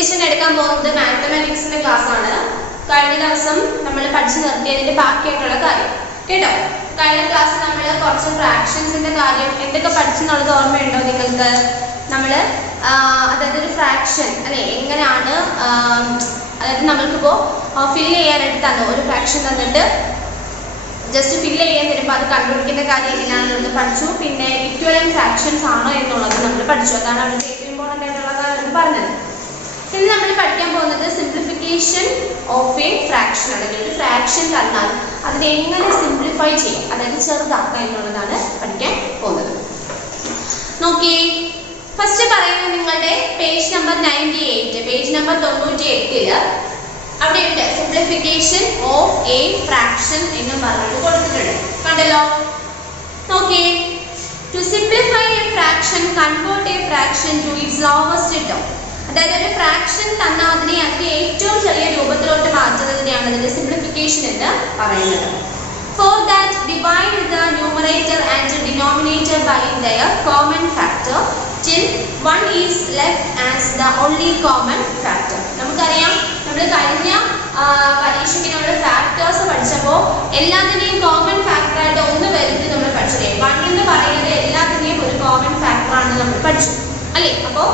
എടുക്കാൻ പോകുന്നത് മാത്തമാറ്റിക്സിന്റെ ക്ലാസ് ആണ്. കഴിഞ്ഞ ദിവസം നമ്മൾ പഠിച്ചു നിർത്തിയതിന്റെ ബാക്കിയായിട്ടുള്ള കാര്യം കേട്ടോ. കഴിഞ്ഞ ക്ലാസ്സിൽ നമ്മൾ കുറച്ച് ഫ്രാക്ഷൻസിന്റെ കാര്യം എന്തൊക്കെ പഠിച്ചെന്നുള്ളത് ഓർമ്മയുണ്ടോ നിങ്ങൾക്ക്? നമ്മൾ അതായത് ഒരു ഫ്രാക്ഷൻ അല്ലെ എങ്ങനെയാണ്, അതായത് നമ്മൾക്കിപ്പോൾ ഫില്ല് ചെയ്യാനായിട്ട് തന്നു ഒരു ഫ്രാക്ഷൻ തന്നിട്ട് ജസ്റ്റ് ഫില്ല് ചെയ്യാൻ തരുമ്പോൾ അത് കണ്ടുപിടിക്കുന്ന കാര്യം എങ്ങനെയാണെന്നുള്ളത് പഠിച്ചു. പിന്നെ ഇക്വലന്റ് ഫ്രാക്ഷൻസ് ആണോ എന്നുള്ളത് നമ്മൾ പഠിച്ചു. അതാണ് അവിടെ ഏറ്റവും ഇമ്പോർട്ടൻ്റ് ആയിട്ടുള്ള കാര്യം പറഞ്ഞത്. ഇനി നമ്മൾ പഠിക്കാൻ പോകുന്നത് സിംപ്ലിഫിക്കേഷൻ ഓഫ് എ ഫ്രാക്ഷൻ അല്ലെങ്കിൽ ഒരു ഫ്രാക്ഷൻ തന്നാൽ അതിനെ എങ്ങനെ സിംപ്ലിഫൈ ചെയ്യാം, അതായത് ചെറുതാക്കുക എന്നുള്ളതാണ് പഠിക്കാൻ പോകുന്നത്. നോക്കിയേ, ഫസ്റ്റ് പറയുന്നത് നിങ്ങളുടെ പേജ് നമ്പർ 98, പേജ് നമ്പർ 98 അവിടെയുണ്ട് സിംപ്ലിഫിക്കേഷൻ ഓഫ് എ ഫ്രാക്ഷൻ എന്ന് പറഞ്ഞിട്ട് കൊടുത്തിട്ടുണ്ട്. കണ്ടല്ലോ, നോക്കിയേ. To simplify a fraction, convert a fraction to its lowest term. അതായത് ഒരു ഫ്രാക്ഷൻ തന്നാൽ അതിനെ അതിന്റെ ഏറ്റവും ചെറിയ രൂപത്തിലോട്ട് മാറ്റുന്നതിനെയാണ് അതിന്റെ സിംപ്ലിഫിക്കേഷൻ എന്ന് പറയുന്നത്. For that, divide the numerator and denominator by their common factor till one is left as the only common factor. നമുക്കറിയാം, നമ്മൾ കഴിഞ്ഞ പരീക്ഷയ്ക്ക് നമ്മൾ ഫാക്ടേഴ്സ് പഠിച്ചപ്പോൾ എല്ലാത്തിനെയും കോമൺ ഫാക്ടർ ആയിട്ട് ഒന്ന് വരുന്നത് നമ്മൾ പഠിച്ചില്ലേ. 1 എന്ന് പറയുന്നത് എല്ലാത്തിനെയും ഒരു കോമൺ ഫാക്ടർ ആണെന്ന് നമ്മൾ പഠിച്ചു അല്ലേ. അപ്പോൾ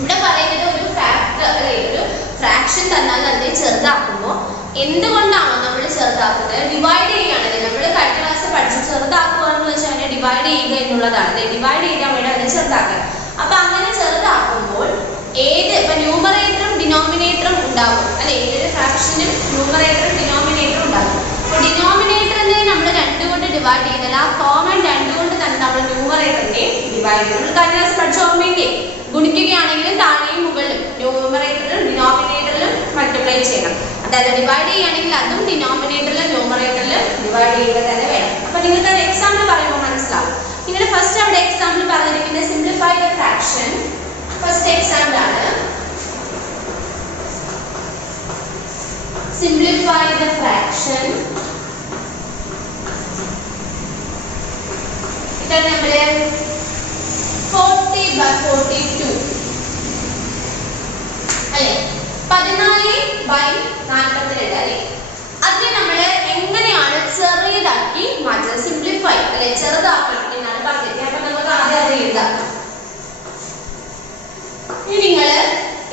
ഇവിടെ പറയുന്നത് ഒരു ഫാക്ടർ അല്ലെ, ഒരു ഫ്രാക്ഷൻ തന്നാൽ അതിനെ ചെറുതാക്കുമ്പോൾ എന്തുകൊണ്ടാണോ നമ്മൾ ചെറുതാക്കുന്നത്? ഡിവൈഡ് ചെയ്യുകയാണെങ്കിൽ നമ്മൾ കഴിഞ്ഞ ക്ലാസ് പഠിച്ചു ചെറുതാക്കുക എന്ന് വെച്ചാൽ അതിനെ ഡിവൈഡ് ചെയ്യുക എന്നുള്ളതാണ്. അല്ലെ, ഡിവൈഡ് ചെയ്താൽ വേണം അതിനെ ചെറുതാക്കാൻ. അപ്പൊ അങ്ങനെ ചെറുതാക്കുമ്പോൾ ഏത് ഇപ്പൊ ന്യൂമറേറ്ററും ഡിനോമിനേറ്ററും ഉണ്ടാകും അല്ലെ. ഏതൊരു ഫ്രാക്ഷനും ന്യൂമറേറ്ററും ഡിനോമിനേറ്ററും ഉണ്ടാകും. അപ്പൊ ഡിനോമിനേറ്ററിനെ നമ്മൾ 2 കൊണ്ട് ഡിവൈഡ് ചെയ്താൽ ആ കോമൺ 2 കൊണ്ട് തന്നെ നമ്മൾ ന്യൂമറേറ്ററിനെ ഡിവൈഡ് ചെയ്യും. നമ്മൾ കഴിഞ്ഞ ക്ലാസ് പഠിച്ച ഓർമ്മയില്ലേ? ഗുണിക്കുകയാണെങ്കിലും താഴെയും മുകളിലും ന്യൂമറേറ്ററിലും ഡിനോമിനേറ്ററിലും മൾട്ടിപ്ലൈ ചെയ്യണം. അതായത് ഡിവൈഡ് ചെയ്യുകയാണെങ്കിൽ അതും ഡിനോമിനേറ്ററിലും ന്യൂമറേറ്ററിലും ഡിവൈഡ് ചെയ്യുക തന്നെ വേണം. അപ്പൊ നിങ്ങൾക്ക് അത് എക്സാമ്പിൾ പറയുമ്പോൾ മനസ്സിലാവും. നിങ്ങളുടെ ഫസ്റ്റ് അവിടെ എക്സാമ്പിൾ പറഞ്ഞിരിക്കുന്നത് simplify the fraction. First example ആണ് സിംപ്ലിഫൈ ദ ഫ്രാക്ഷൻ. ഇതാണ് നമ്മുടെ 40/42 അല്ലെ, 14/42 അല്ലെ. അതിനെ നമ്മൾ എങ്ങനെയാണ് ചെറിയതാക്കി മാറ്റുന്നത്? സിംപ്ലിഫൈ അല്ലെ, ചെറുതാക്കണം എന്നാണ് പറഞ്ഞത്. അപ്പൊ നമുക്ക് ആദ്യം അത് എഴുതാം. ഇനി നിങ്ങൾ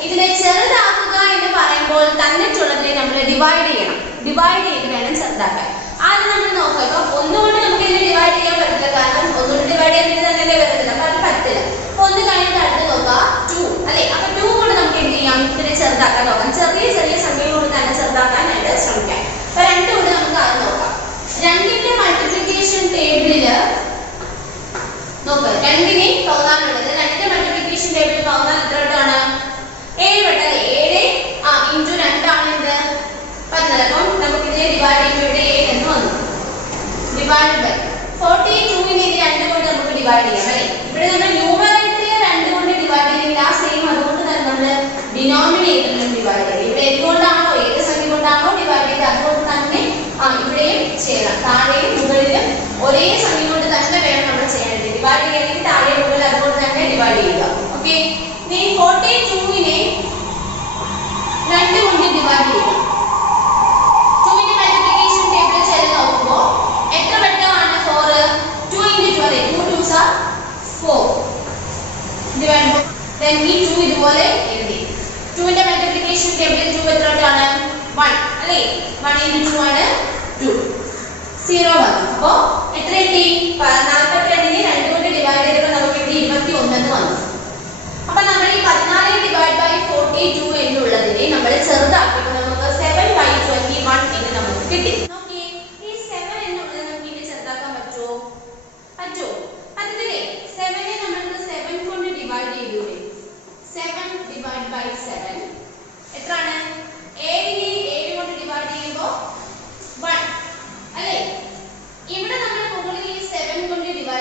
ഇതിനെ ചെറുതാക്കുക എന്ന് പറയുമ്പോൾ തന്നിട്ടുള്ളതിനെ നമ്മൾ ഡിവൈഡ് ചെയ്യണം. ഡിവൈഡ് ചെയ്ത് വേണം ചെറുതാക്കാൻ. ആദ്യം നമ്മൾ നോക്കുക. ഇപ്പൊ ഒന്നുകൊണ്ട് നമുക്ക് ഇതിനെ ഡിവൈഡ് ചെയ്യാൻ പറ്റില്ല, കാരണം ഒന്നുകൊണ്ട് ഡിവൈഡ് ചെയ്യാൻ തന്നെ വരുന്നില്ല. അപ്പൊ അത് പറ്റില്ല. അപ്പൊ ഒന്ന് കഴിഞ്ഞിട്ട് അടുത്ത് നോക്കുക 2 അല്ലെ. അപ്പൊ 2 കൊണ്ട് നമുക്ക് എന്ത് ചെയ്യാം? ഇതിനെ ചെറുതാക്കാൻ നോക്കാം. ചെറിയ ചെറിയ സംഖ്യകളോട് തന്നെ ചെറുതാക്കാനായിട്ട് ശ്രമിക്കാം. അപ്പൊ 2 കൊണ്ട് നമുക്ക് അത് നോക്കാം. 2ന്റെ മൾട്ടിപ്ലിക്കേഷൻ ടേബിളില് നോക്കുക. 2നെ പൗന്നാലുള്ളത്. 2ന്റെ മൾട്ടിപ്ലിക്കേഷൻ ടേബിളിൽ പൗന്നാൽ എത്ര വട്ടാണ്? 7 വട്ടം അല്ലെ. 7 ഇൻറ്റു 2 ആണ് എന്ത്? 14. അപ്പം നമുക്ക് ഇതിനെ ഡിവൈഡ് ചെയ്യുമ്പോൾ ഇവിടെ 7 എന്ന് വന്നു. ഡിവൈഡ് ബൈ 42നെ 2 കൊണ്ട് നമുക്ക് ഡിവൈഡ് ചെയ്യാം അല്ലെ. ഇവിടെ നമ്മൾ ന്യൂമറേറ്ററിൽ 2 കൊണ്ട് ഡിവൈഡ് ചെയ്യുന്നില്ല, ആ സെയിം അതുകൊണ്ട് തന്നെ നമ്മൾ ഡിനോമിനേറ്ററിലും ഡിവൈഡ് ചെയ്യും. ഇവിടെ എന്തുകൊണ്ടാണോ, ഏത് സംഖ്യ കൊണ്ടാണോ ഡിവൈഡ് ചെയ്ത് അതുകൊണ്ട് തന്നെ ഇവിടെയും ചെയ്യണം. താഴെയും മുകളിലും ഒരേ സംഖ്യ കൊണ്ട് തന്നെ വേണം നമ്മൾ ചെയ്യാനായിട്ട്. ഡിവൈഡ് ചെയ്യണമെങ്കിൽ താഴെ മുകളിൽ അതുകൊണ്ട് തന്നെ ഡിവൈഡ് ചെയ്യുക. ഓക്കെ, ഇനി 42നെ 2 കൊണ്ട് ഡിവൈഡ് ചെയ്യുക. 2ന്റെ മൾട്ടിപ്ലിക്കേഷൻ ടേബിൾ ചെയ്ത് നോക്കുമ്പോൾ എത്ര വട്ടമാണ്? 4. 2 × 2 2 2s are 4. ഡിവൈഡ് then ഈ 2 ഇതുപോലെ എഴുതി. 2ന്റെ മൾട്ടിപ്ലിക്കേഷൻ ടേബിളിൽ 2 എത്ര വട്ടമാണ്? 1 അല്ലേ. 1 × 2 ആണ് 2. 0 വന്നു. അപ്പോ എത്ര കിട്ടി? 42നെ 2 കൊണ്ട് ഡിവൈഡ് ചെയ്തപ്പോൾ നമുക്ക് ഇവിടെ 21 എന്ന് വന്നു. അപ്പൊ നമ്മൾ ഈ 14/42 എന്നുള്ളതിനെ നമ്മൾ ചെറുതാക്കിയപ്പോൾ നമുക്ക് 7/21 എന്ന് നമുക്ക് കിട്ടി. നോക്കിയേ, ഈ 7 എന്നുള്ളത് നമുക്ക് ഇനി ചെറുതാക്കാൻ പറ്റുമോ? പറ്റുമോ? പറ്റത്തില്ലേ. 7നെ നമ്മൾക്ക് 7 കൊണ്ട് ഡിവൈഡ് ചെയ്തൂടെ? 7 ഡിവൈഡ് ബൈ 7 എത്രയാണ്? 7നെ 7 കൊണ്ട് ഡിവൈഡ് ചെയ്യുമ്പോൾ 1 അല്ലേ. ഇവിടെ നമ്മൾ മുകളിൽ ഈ 7 കൊണ്ട് ഡിവൈഡ്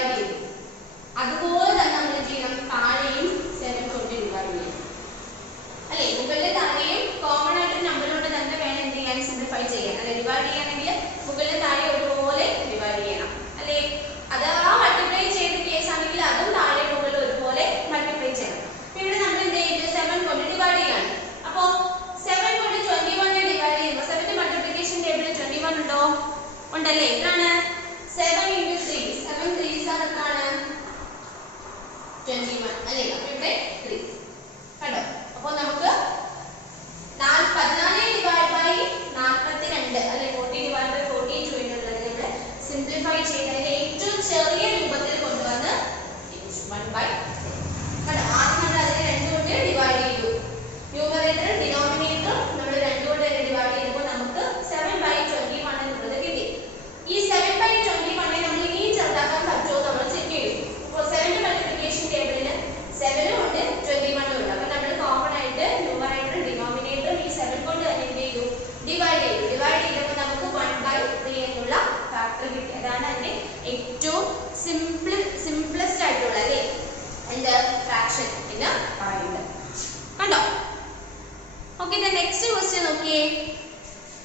നോക്കിയേ.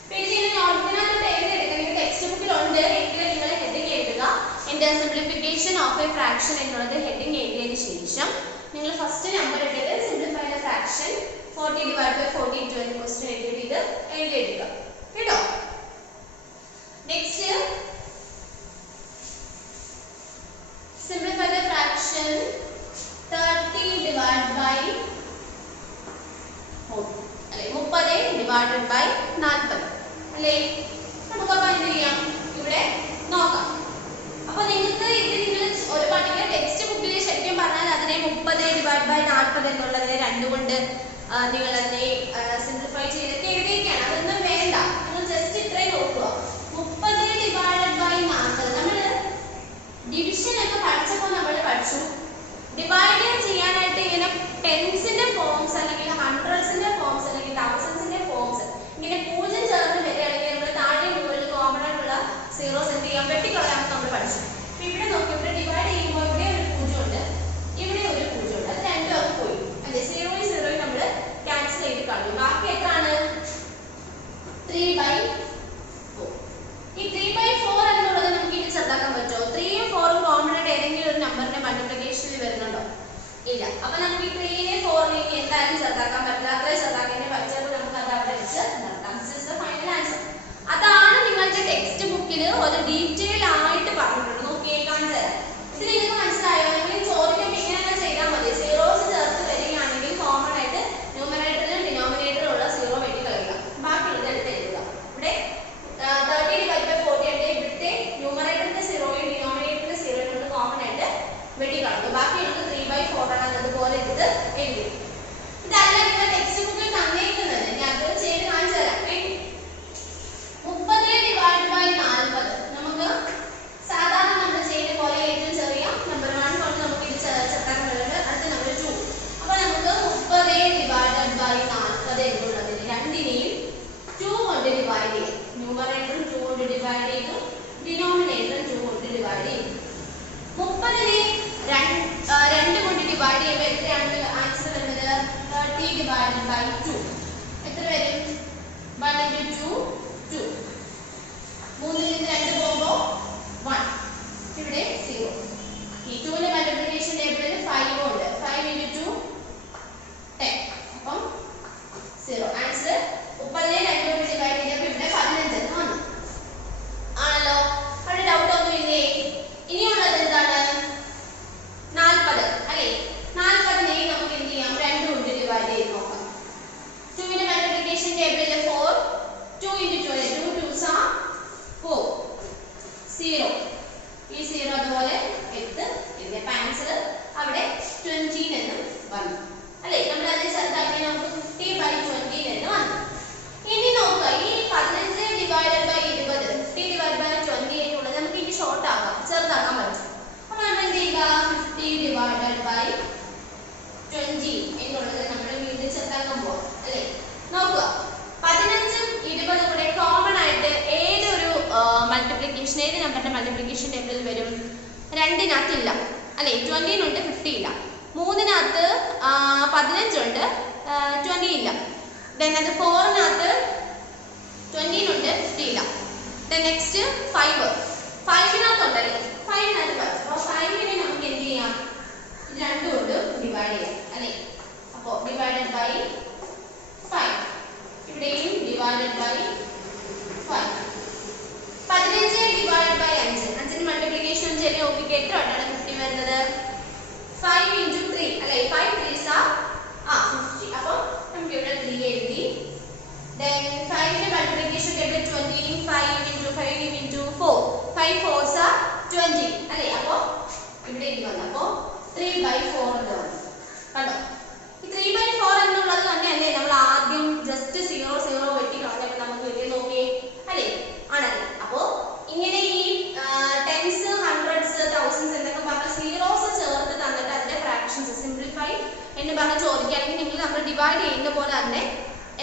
പിന്നെ നിങ്ങൾ നോട്ടിനകത്ത് എഴുതിയെടുക്കുക. നിങ്ങൾ ടെക്സ്റ്റ് ബുക്കിലുണ്ട് എങ്കിൽ നിങ്ങൾ ഹെഡിങ് എഴുതുക. എൻ്റെ സിംപ്ലിഫിക്കേഷൻ ഓഫ് എ ഫ്രാക്ഷൻ എന്നുള്ളത് ഹെഡിങ് എഴുതിയതിന് ശേഷം നിങ്ങൾ ഫസ്റ്റ് നമ്പർ ഇട്ടിട്ട് simplify the fraction 40 divided by 42 എന്ന ക്വസ്റ്റ്യൻ എഴുതിയിട്ട് ഇത് എഴുതിയെടുക്കുക കേട്ടോ. Next simplify the fraction 30 divided by 30 divided by 40 അല്ലേ. നമുക്ക് അപ്പോൾ എന്ത് ചെയ്യാം, ഇവിടെ നോക്കാം. അപ്പോൾ നിങ്ങൾക്ക് ഇത് നിങ്ങൾ ഒരു പർട്ടിക്കുലർ ടെക്സ്റ്റ് ബുക്കിൽ ശരിക്കും പറഞ്ഞാൽ അതിനെ 30 divided by 40 എന്നുള്ളതിനെ 2 കൊണ്ട് നിങ്ങൾ അതിനെ സിംപ്ലിഫൈ ചെയ്തൊക്കെ എഴുതിയിരിക്കുകയാണ്. അതൊന്നും വേണ്ട, നിങ്ങൾ ജസ്റ്റ് ഇത്രയും നോക്കുക. 30 divided by 40 നമ്മൾ ഡിവിഷൻ ഒക്കെ പഠിച്ചപ്പോൾ നമ്മൾ പഠിച്ചു ഡിവൈഡ് ചെയ്യാനായിട്ട് ഇങ്ങനെ ടെൻസിന്റെ ഫോംസ് അല്ലെങ്കിൽ ഹൺഡ്രഡ്സിന്റെ ഫോംസ് അല്ലെങ്കിൽ തൗസൻഡ്സിന്റെ ഫോംസ് ഇങ്ങനെ 0 ചേർന്ന് വരികയാണെങ്കിൽ നമ്മൾ താഴെ മുകളിൽ കോമൺ ആയിട്ടുള്ള സീറോസ് എന്ത് ചെയ്യാം, വെട്ടിക്കളയാമെന്ന് നമ്മൾ പഠിച്ചു. അപ്പൊ ഇവിടെ നോക്കി, ഇവിടെ ഡിവൈഡ് ചെയ്യുമ്പോൾ ഇവിടെ ഒരു 0 ഉണ്ട്, ഇവിടെ ഒരു 0 ഉണ്ട്. അത് രണ്ടും അങ്ങ് പോയി അല്ലെ. 0 0 നമ്മൾ ക്യാൻസൽ ചെയ്ത് കളയും. ബാക്കി എത്രയാണ്? 3/4. ഈ 3/4 എന്നുള്ളത് നമുക്ക് ഇനി ചെറുതാക്കാൻ പറ്റുമോ? 3ഉം 4ഉം കോമൺ ആയിട്ട് ഏതെങ്കിലും ഒരു നമ്പറിന്റെ മൾട്ടിപ്ലിക്കേഷനിൽ വരുന്നുണ്ടോ? ഇല്ല. അപ്പൊ നമുക്ക് ഈ 3നെ 4നെ എന്തായാലും ചെറുതാക്കാൻ പറ്റില്ല. അത്രയും ചെറുതാക്കാൻ പറ്റുമ്പോൾ നമുക്ക് അത് അവിടെ വെച്ച് നിർത്താം. This is the final answer. അതാണ് നിങ്ങളുടെ ടെക്സ്റ്റ് ബുക്കിൽ ഒരു ഡീറ്റെയിൽ ആയിട്ട് പറഞ്ഞിട്ടുണ്ട്. നോക്കിയേ, കാണിച്ചു തരാം. ഇത് നിങ്ങൾക്ക് മനസ്സിലായോ? നിങ്ങൾ ചോദിക്കുമ്പോൾ ഇങ്ങനെ ചെയ്താൽ മതി. സീറോസ് ചേർത്ത് വരികയാണെങ്കിൽ കോമൺ ആയിട്ട് ന്യൂമറേറ്ററിലും ഡിനോമിനേറ്ററും ഉള്ള 0 വെട്ടിക്കളയുക. ബാക്കിയുള്ളത് എടുത്ത് എഴുതുക. ഇവിടെ 30 divided by 40 ഉണ്ട്. ഇവിടുത്തെ ന്യൂമറേറ്ററിന്റെ 0യും ഡിനോമിനേറ്ററിന്റെ 0യും കൊണ്ട് കോമൺ ആയിട്ട് വെട്ടിക്കളഞ്ഞു. ബാക്കിയുള്ളത് 3/4 ആണ്. അതുപോലെ എടുത്ത് എഴുതി. ഇതല്ല നിങ്ങൾ ടെക്സ്റ്റ് ബുക്കിൽ തന്നിരിക്കുന്നത്. ഞാൻ അത് ചെയ്ത് കാണിച്ചു തരാം. 30 divided by 40 നമുക്ക് സാധാരണ നമ്മൾ ചെയ്യുന്ന പോലെ ഏറ്റവും ചെറിയ നമ്പർ 1 കൊണ്ട് നമുക്ക് ഇത് ചെറുതാക്കാൻ പറ്റുന്നത്. അടുത്ത നമ്പർ 2. അപ്പൊ നമുക്ക് 30 divided by 40 എന്നുള്ളതിന് രണ്ടിനെയും 2 കൊണ്ട് ഡിവൈഡ് ചെയ്യും. ന്യൂമറേറ്ററും 2 കൊണ്ട് ഡിവൈഡ് ചെയ്തു, ഡിനോമിനേറ്ററും 2 കൊണ്ട് ഡിവൈഡ് ചെയ്തു. 30നെ 2 കൊണ്ട് ഡിവൈഡ് ചെയ്യുമ്പോൾ എത്രയാണ് ആൻസർ വരുന്നത്? 30 divided by 2. എത്ര വരും? 1 into 2 2. 3ൽ നിന്ന് 2 പോകുമ്പോൾ 1. ഇവിടെ 0. ഈ 2ന്റെ മൾട്ടിപ്ലിക്കേഷൻ ടേബിളിൽ 5 ഉണ്ട്. 5 into 2 10. അപ്പം 0. ആൻസർ 30നെ 2 കൊണ്ട് ഡിവൈഡ് ചെയ്തപ്പോൾ ഇവിടെ 15 എന്ന് വന്നു. ആണല്ലോ. അവിടെ ഡൗട്ട് ഒന്നുമില്ലേ? ഇനിയുള്ളത് എന്താണ്? 40 അല്ലേ. 40നെ നമുക്ക് എന്ത് ചെയ്യാം? 2 കൊണ്ട് ഡിവൈഡ് ചെയ്ത് നോക്കാം. 2ന്റെ മൾട്ടിപ്ലിക്കേഷൻ ടേബിളിൽ 4. 2 into 2 അല്ലേ. 2 2s are 4. 0. ഈ 0 അതുപോലെ എടുത്ത് എഴുതിയ ആൻസർ അവിടെ 20 എന്ന് വന്നു അല്ലേ. നമ്മൾ അതിനെ ചെറുതാക്കി നമുക്ക് 50/20 എന്ന് വന്നു. ഇനി നോക്കുക, ഈ 15 divided by 20 50 divided by 20 എന്നുള്ളത് നമുക്ക് ഇനി ഷോർട്ട് ആക്കാം, ചെറുതാക്കാൻ പറ്റും. അപ്പോൾ നമ്മൾ എന്ത് ചെയ്യുക? 50 divided by 20 എന്നുള്ളത് നമ്മൾ വീണ്ടും ചെറുതാക്കാൻ പോകും അല്ലേ. നോക്കുക, 15ഉം 20ഉം കൂടെ കോമൺ ആയിട്ട് ഏതൊരു മൾട്ടിപ്ലിക്കേഷൻ, ഏത് നമ്പറിന്റെ മൾട്ടിപ്ലിക്കേഷൻ ടേബിളിൽ വരും? 2-നകത്ത് ഇല്ല അല്ലേ. 20-നുണ്ട്, 50 ഇല്ല. 3-നകത്ത് 15 ഉണ്ട്, 20 ഇല്ല. Then അത് 4-നകത്ത് 20-നുണ്ട്, 50 ഇല്ല. Then next 5. 5-നകത്ത് ഉണ്ടല്ലേ. 5-നകത്ത് 5. അപ്പോൾ 5നെ നമുക്ക് എന്ത് ചെയ്യാം? 2 കൊണ്ട് ഡിവൈഡ് ചെയ്യാം അല്ലേ. അപ്പോൾ ഡിവൈഡഡ് ബൈ 5. ഇവിടെയും ഡിവൈഡഡ് ബൈ 5. 15 divided by 5. 5ന്റെ മൾട്ടിപ്ലിക്കേഷൻ ചെറിയ നോക്കിക്ക് എത്ര വട്ടാണ് 50 വരുന്നത്? 5 into 3 അല്ലേ. 5 3s are 50. അപ്പോൾ നമുക്ക് ഇവിടെ 3 എഴുതി. Then 5ന്റെ multiplication table 20. 5 into 5 into 4. 5 4s are 20 അല്ലേ. അപ്പോൾ ഇവിടെ ഇത് വന്നു. അപ്പോൾ 3/4 എന്ന് വന്നു. കണ്ടോ? ഈ 3/4 എന്നുള്ളത് തന്നെയല്ലേ നമ്മൾ ആദ്യം ജസ്റ്റ് 0 0 വെട്ടി കളഞ്ഞപ്പോൾ നമുക്ക് കിട്ടിയത്. നോക്കിയേ അല്ലേ. ആണല്ലേ. അപ്പോൾ ഇങ്ങനെ ഈ 10s 100s 1000s എന്നൊക്കെ പറഞ്ഞ സീറോസ് ചേർത്ത് തന്നിട്ട് അതിന്റെ ഫ്രാക്ഷൻസ് സിംപ്ലിഫൈ എന്ന് പറഞ്ഞ് ചോദിക്കുകയാണെങ്കിൽ നിങ്ങൾ നമ്മൾ ഡിവൈഡ് ചെയ്യുന്ന പോലെ തന്നെ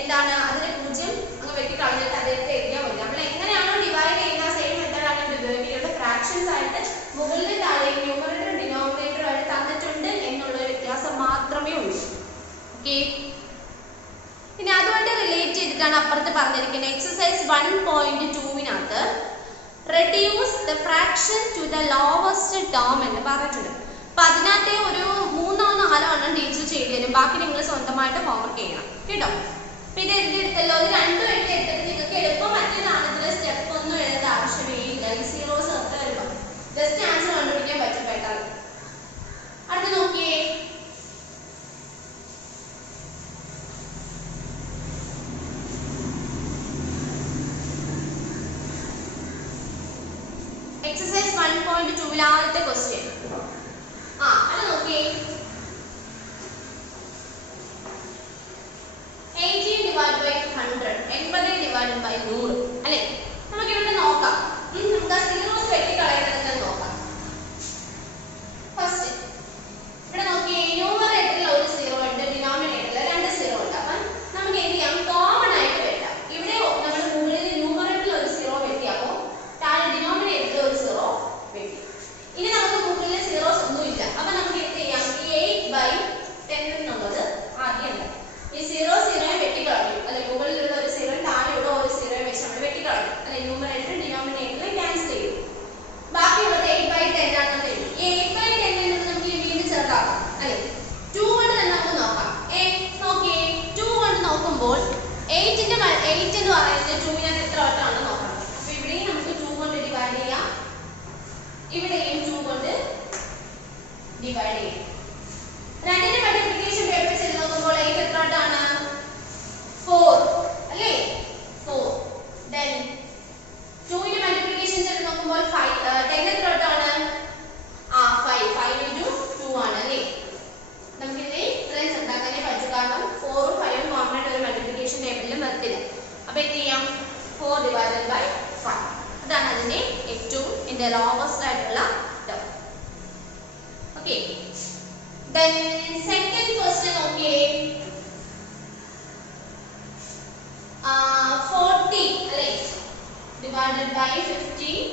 എന്താണ് അതിന്റെ 0 അങ്ങ് വെട്ടി കളഞ്ഞിട്ട് അദ്ദേഹത്തെ എഴുതിയാൽ മതി. നമ്മൾ എങ്ങനെയാണോ ഡിവൈഡ് ചെയ്യുന്ന സെയിം മെത്തേഡാണ് ഇവിടെ ഉപയോഗിക്കുന്നത്. ഫ്രാക്ഷൻസ് ആയിട്ട് മുകളിൽ താഴെ ന്യൂമറേറ്റർ ഡിനോമിനേറ്റർ ആയിട്ട് തന്നിട്ടുണ്ട് എന്നുള്ള വ്യത്യാസം മാത്രമേ ഉള്ളൂ. ഓക്കെ. ഇനി അതുകൊണ്ട് റിലേറ്റ് ചെയ്തിട്ട് വെച്ചിട്ടാണ് അപ്പുറത്ത് പറഞ്ഞിരിക്കുന്നത്. എക്സസൈസ് 1.2-നകത്ത് reduce the fraction to the lowest term എന്ന് പറഞ്ഞിട്ടുണ്ട്. അപ്പൊ അതിനകത്തെ ഒരു 3-4 എണ്ണം ടീച്ചർ ചെയ്തു തരും, ബാക്കി നിങ്ങൾ സ്വന്തമായിട്ട് ഹോംവർക്ക് ചെയ്യണം കേട്ടോ. അപ്പൊ ഇത് എഴുതിയെടുത്തല്ലോ, ഇത് രണ്ടും എഴുതിയെടുത്തിട്ട് നിങ്ങൾക്ക് എളുപ്പം മറ്റേതാണ്, ഇതിൽ സ്റ്റെപ്പ് ഒന്നും എഴുതേണ്ട ആവശ്യമേ ഇല്ല. ഈ സീറോസ് ഒക്കെ വരുമ്പോൾ ജസ്റ്റ് ആൻസർ കണ്ടുപിടിക്കാൻ പറ്റും പെട്ടെന്ന്. അടുത്ത് നോക്കിയേ, എക്സസൈസ് 1.2 ആദ്യത്തെ ക്വസ്റ്റ്യൻ. അത് നോക്കിയേ, 18 divided by 100, 80 divided by 100 അല്ലേ? നമുക്ക് ഇവിടെ നോക്കാം, നമുക്ക് ആ സീറോസ് വെട്ടിക്കളയുന്നത് നോക്കാം. ഫസ്റ്റ് ഇവിടെ നോക്കിയേ, ന്യൂമറേറ്ററിൽ ഒരു സീറോ ഉണ്ട്, ഡിനോമിനേറ്ററിൽ 2 സീറോ ഉണ്ട്. അപ്പം നമുക്ക് എന്ത് ചെയ്യാം, കോമൺ ആയിട്ട് വെട്ടാം. ഇവിടെ നമ്മൾ മുകളിൽ ന്യൂമറേറ്ററിൽ ഒരു സീറോ വെട്ടി, അപ്പോൾ താഴെ ഡിനോമിനേറ്ററിൽ ഒരു സീറോ വെട്ടി. ഇനി നമുക്ക് മുകളിൽ സീറോസ് ഒന്നും ഇല്ല, അപ്പൊ നമുക്ക് എന്ത് ചെയ്യാം, ഈ 8/10 എന്നുള്ളത് ആദ്യം ഉണ്ട്. ഈ 0 വെട്ടിക്കളഞ്ഞു അല്ലെ, മുകളിലുള്ള ഒരു സീറോ താഴെയുള്ള ഒരു സീറോ വെച്ച് നമ്മൾ വെട്ടിക്കളഞ്ഞു അല്ലെ, ന്യൂമറേറ്റർ ഡിനോമിനേറ്ററിൽ ക്യാൻസൽ ചെയ്തു. ബാക്കിയുള്ളത് 8/10 ആണെന്ന് എഴുതി. ഈ 8/10 എന്നത് നമുക്ക് വീണ്ടും ചെറുതാക്കാം അല്ലെ, 2 കൊണ്ട് തന്നെ നമുക്ക് നോക്കാം. നോക്കിയേ, 2 കൊണ്ട് നോക്കുമ്പോൾ 8 എന്ന് പറയുന്നത് 2-നകത്ത് എത്ര വട്ടമാണ് നോക്കാം. അപ്പൊ ഇവിടെയും നമുക്ക് 2 കൊണ്ട് ഡിവൈഡ് ചെയ്യാം, ഇവിടെയും 2 കൊണ്ട് ഡിവൈഡ് ചെയ്യാം. രണ്ടിന്റെ മൾട്ടിപ്ലിക്കേഷൻ പേപ്പർ ചെയ്ത് നോക്കുമ്പോൾ 8 എത്ര വട്ടമാണ്, 4 അല്ലേ, 4. then 2ന്റെ മൾട്ടിപ്ലിക്കേഷൻ ചെയ്ത് നോക്കുമ്പോൾ 10 എത്ര വട്ടമാണ്, 5 into 2 ആണ് അല്ലേ. നമുക്ക് ഇതിനെ ഇത്രയും ചെറുതാക്കാനേ പറ്റൂ, കാരണം 4ഉം 5ഉം കോമൺ ആയിട്ട് ഒരു മൾട്ടിപ്ലിക്കേഷൻ ടേബിളിൽ വരത്തില്ല. അപ്പൊ എന്ത് ചെയ്യാം, 4 divided by 5. അതാണ് അതിന്റെ ഏറ്റവും ലോവസ്റ്റ് ആയിട്ടുള്ള term. Okay, then second question നോക്കിയേ, 40 അല്ലേ divided by 55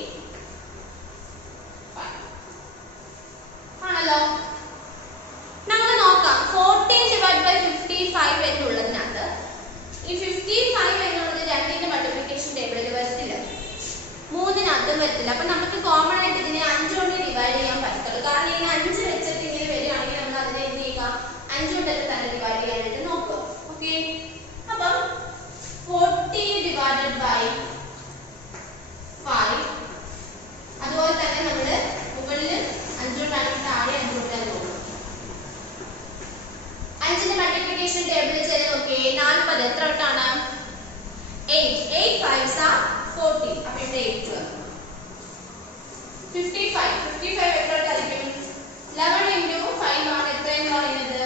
ആണല്ലോ. നമ്മൾ നോക്കാം, 40 divided by 55 എന്നുള്ളതിനകത്ത് ഈ 55 എന്നുള്ളത് 2ന്റെ മൾട്ടിപ്ലിക്കേഷൻ ടേബിളിൽ വരത്തില്ല, 3-നകത്തും വരത്തില്ല. അപ്പൊ നമുക്ക് കോമൺ ആയിട്ട് ഇതിനെ 5 കൊണ്ട് ഡിവൈഡ് ചെയ്യാൻ പറ്റുള്ളൂ, കാരണം ഇതിനെ 5 വെച്ചിട്ട് ഇങ്ങനെ വരികയാണെങ്കിൽ നമ്മൾ അതിനെ എന്ത് ചെയ്യുക, 5 കൊണ്ട് തന്നെ ഡിവൈഡ് ചെയ്യാനായിട്ട് നോക്കുക. ഓക്കെ, അപ്പം 40 divided by 5, അതുപോലെ തന്നെ നമ്മൾ മുകളിൽ 5 കൊണ്ടാണ്, താഴെ 5 കൊണ്ടാണ് നോക്കുക. 5ന്റെ മൾട്ടിപ്ലിക്കേഷൻ ടേബിളിൽ ചെയ്ത് നോക്കിയേ, 40 എത്ര വട്ടാണ്, 8 5s are 40. അപ്പൊ ഇവിടെ 8 വന്നു. 55 എത്ര വട്ടായിരിക്കും, 11 into 5 ആണ് എത്രയെന്ന് പറയുന്നത്,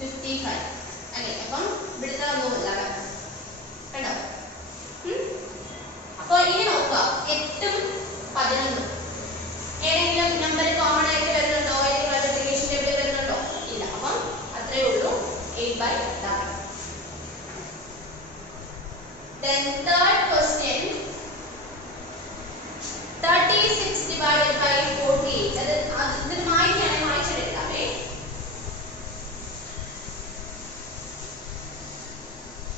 55 അല്ലേ. അപ്പം ഇവിടുത്തെ വന്നു 11 കണ്ടോ. അപ്പൊ ഇനി നോക്കുക, 8ഉം 11 ഏതെങ്കിലും നമ്പർ കോമൺ ആയിട്ട് വരുന്നുണ്ടോ, ഏതെങ്കിലും മൾട്ടിപ്ലിക്കേഷൻ ടേബിളിൽ വരുന്നുണ്ടോ, ഇല്ല. അപ്പം അത്രേ ഉള്ളൂ, 8/11. then third question, 36 divided by 48. അത് ഇതിന് മായ്ച്ചെടുക്കാവേ.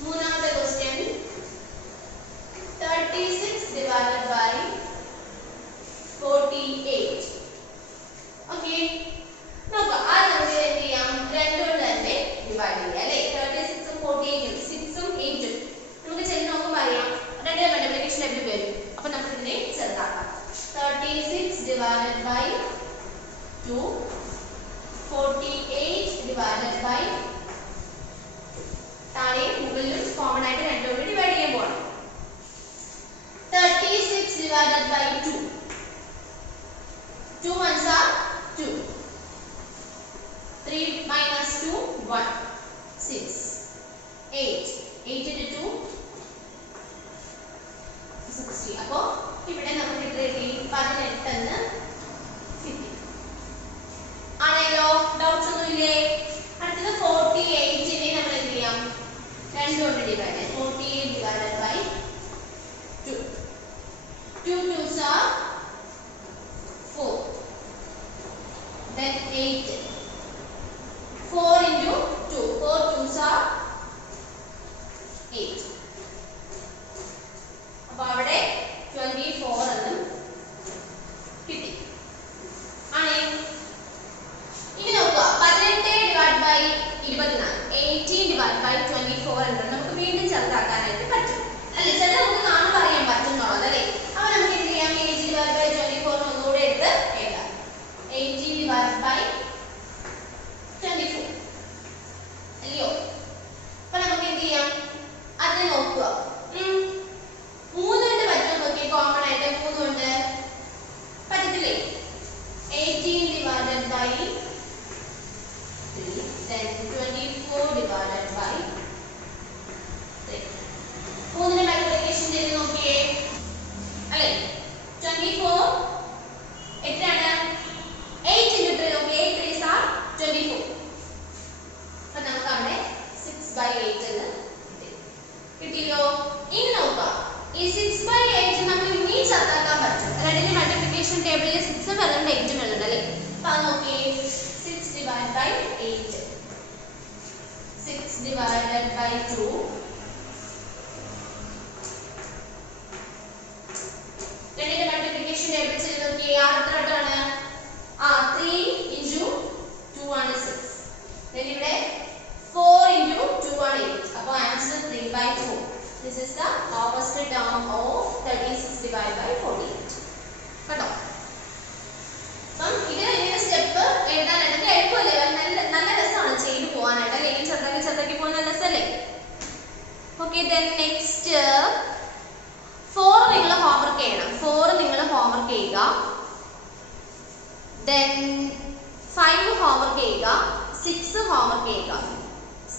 മൂന്നാമത്തെ ക്വസ്റ്റ്യൻ, 36 divided by 48. ഓക്കെ, നോക്കാം. ആദ്യം നമുക്ക് എന്ത് ചെയ്യാം, 2 കൊണ്ട് തന്നെ ഡിവൈഡ് ചെയ്യാം അല്ലേ. 36ഉം 48ഉം 6ഉം 8ഉം നമുക്ക് ചെയ്ത് നോക്കുമ്പോൾ അറിയാം, ചെയ്യാം? അതിനെ നോക്കുക. 3 കൊണ്ട് പറ്റുമോ നോക്കിയേ. കോമൺ ആയിട്ട് 3 കൊണ്ട് പറ്റത്തില്ലേ? 18 divided by 3, then 24 divided by 3. 3 multiplication ചെയ്ത് നോക്കിയേ അല്ലേ? 24 എത്രയാണ്? 8 into 3 നോക്കിയേ. 8 3s are 24. അപ്പോൾ നമുക്ക് അവിടെ 6/8 എന്ന് കിട്ടിയോ? ഇനി നോക്കാം. ഈ 6/8 നമുക്ക് ഇനി ചെറുതാക്കാൻ പറ്റും. രണ്ടിന്റെ മൾട്ടിപ്ലിക്കേഷൻ ടേബിളിൽ 6 വരുന്നുണ്ട് 8 വരുന്നുണ്ട് അല്ലേ? അപ്പോൾ അത് നോക്കിയേ. 6 divided by 8, 6 divided by 2, രണ്ടിന്റെ മൾട്ടിപ്ലിക്കേഷൻ ടേബിൾ ചെയ്ത് നോക്കിയേ. എത്ര വട്ടാണ്? 3 into 2 ആണ് 6. then ഇവിടെ 4 into 2 ആണ് 8. അപ്പോൾ answer 3/4. This is the lowest term of 36 divided by 48. കേട്ടോ? അപ്പം ഇത് ഇങ്ങനെ സ്റ്റെപ്പ് എഴുതാനായിട്ട് എളുപ്പമല്ലേ? നല്ല രസമാണ് ചെയ്തു പോകാനായിട്ട് അല്ലേ? ഇങ്ങനെ ചെറുതാക്കി പോകാൻ നല്ല രസമല്ലേ? ഓക്കെ, then next 4 നിങ്ങൾ ഹോംവർക്ക് ചെയ്യണം. 4 നിങ്ങൾ ഹോംവർക്ക് ചെയ്യുക. then 5 ഹോംവർക്ക് ചെയ്യുക. 6 ഹോംവർക്ക് ചെയ്യുക.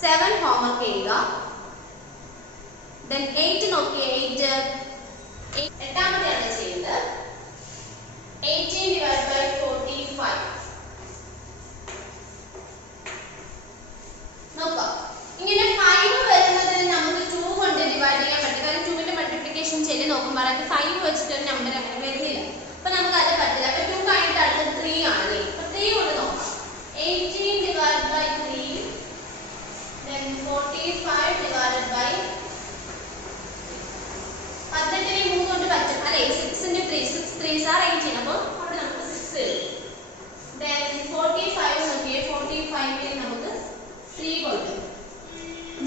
7 ഹോംവർക്ക് ചെയ്യുക. then 8 നോക്കിയേ. 8 എട്ടാമത്തെയാണ് ചെയ്യുന്നത്. 18 divided by 45. നോക്കാം. ഇങ്ങനെ 5 വരുന്നതിന് നമുക്ക് 2 കൊണ്ട് ഡിവൈഡ് ചെയ്യാൻ പറ്റും. കാരണം 2 ന്റെ മൾട്ടിപ്ലിക്കേഷൻ ചെയ്ത് നോക്കുമ്പോൾ അത് 5 വെച്ചിട്ട് ഒരു നമ്പർ അങ്ങനെ വരുന്നില്ല. അപ്പോൾ നമുക്ക് അത് പറ്റില്ല. അപ്പോൾ 2 കഴിഞ്ഞിട്ട് അടുത്തത് 3 ആണല്ലേ? അപ്പോൾ 3 കൊണ്ട് നോക്കാം. 18 divided by 3, then 45 divided by 18 3 കൊണ്ട് പറ്റും അല്ലേ? 6 into 3, 6 3s are 18. അപ്പോൾ അവിടെ നമുക്ക് 6 വരും. then 45 നോക്കിയേ. 45 നമുക്ക് 3 കൊണ്ട്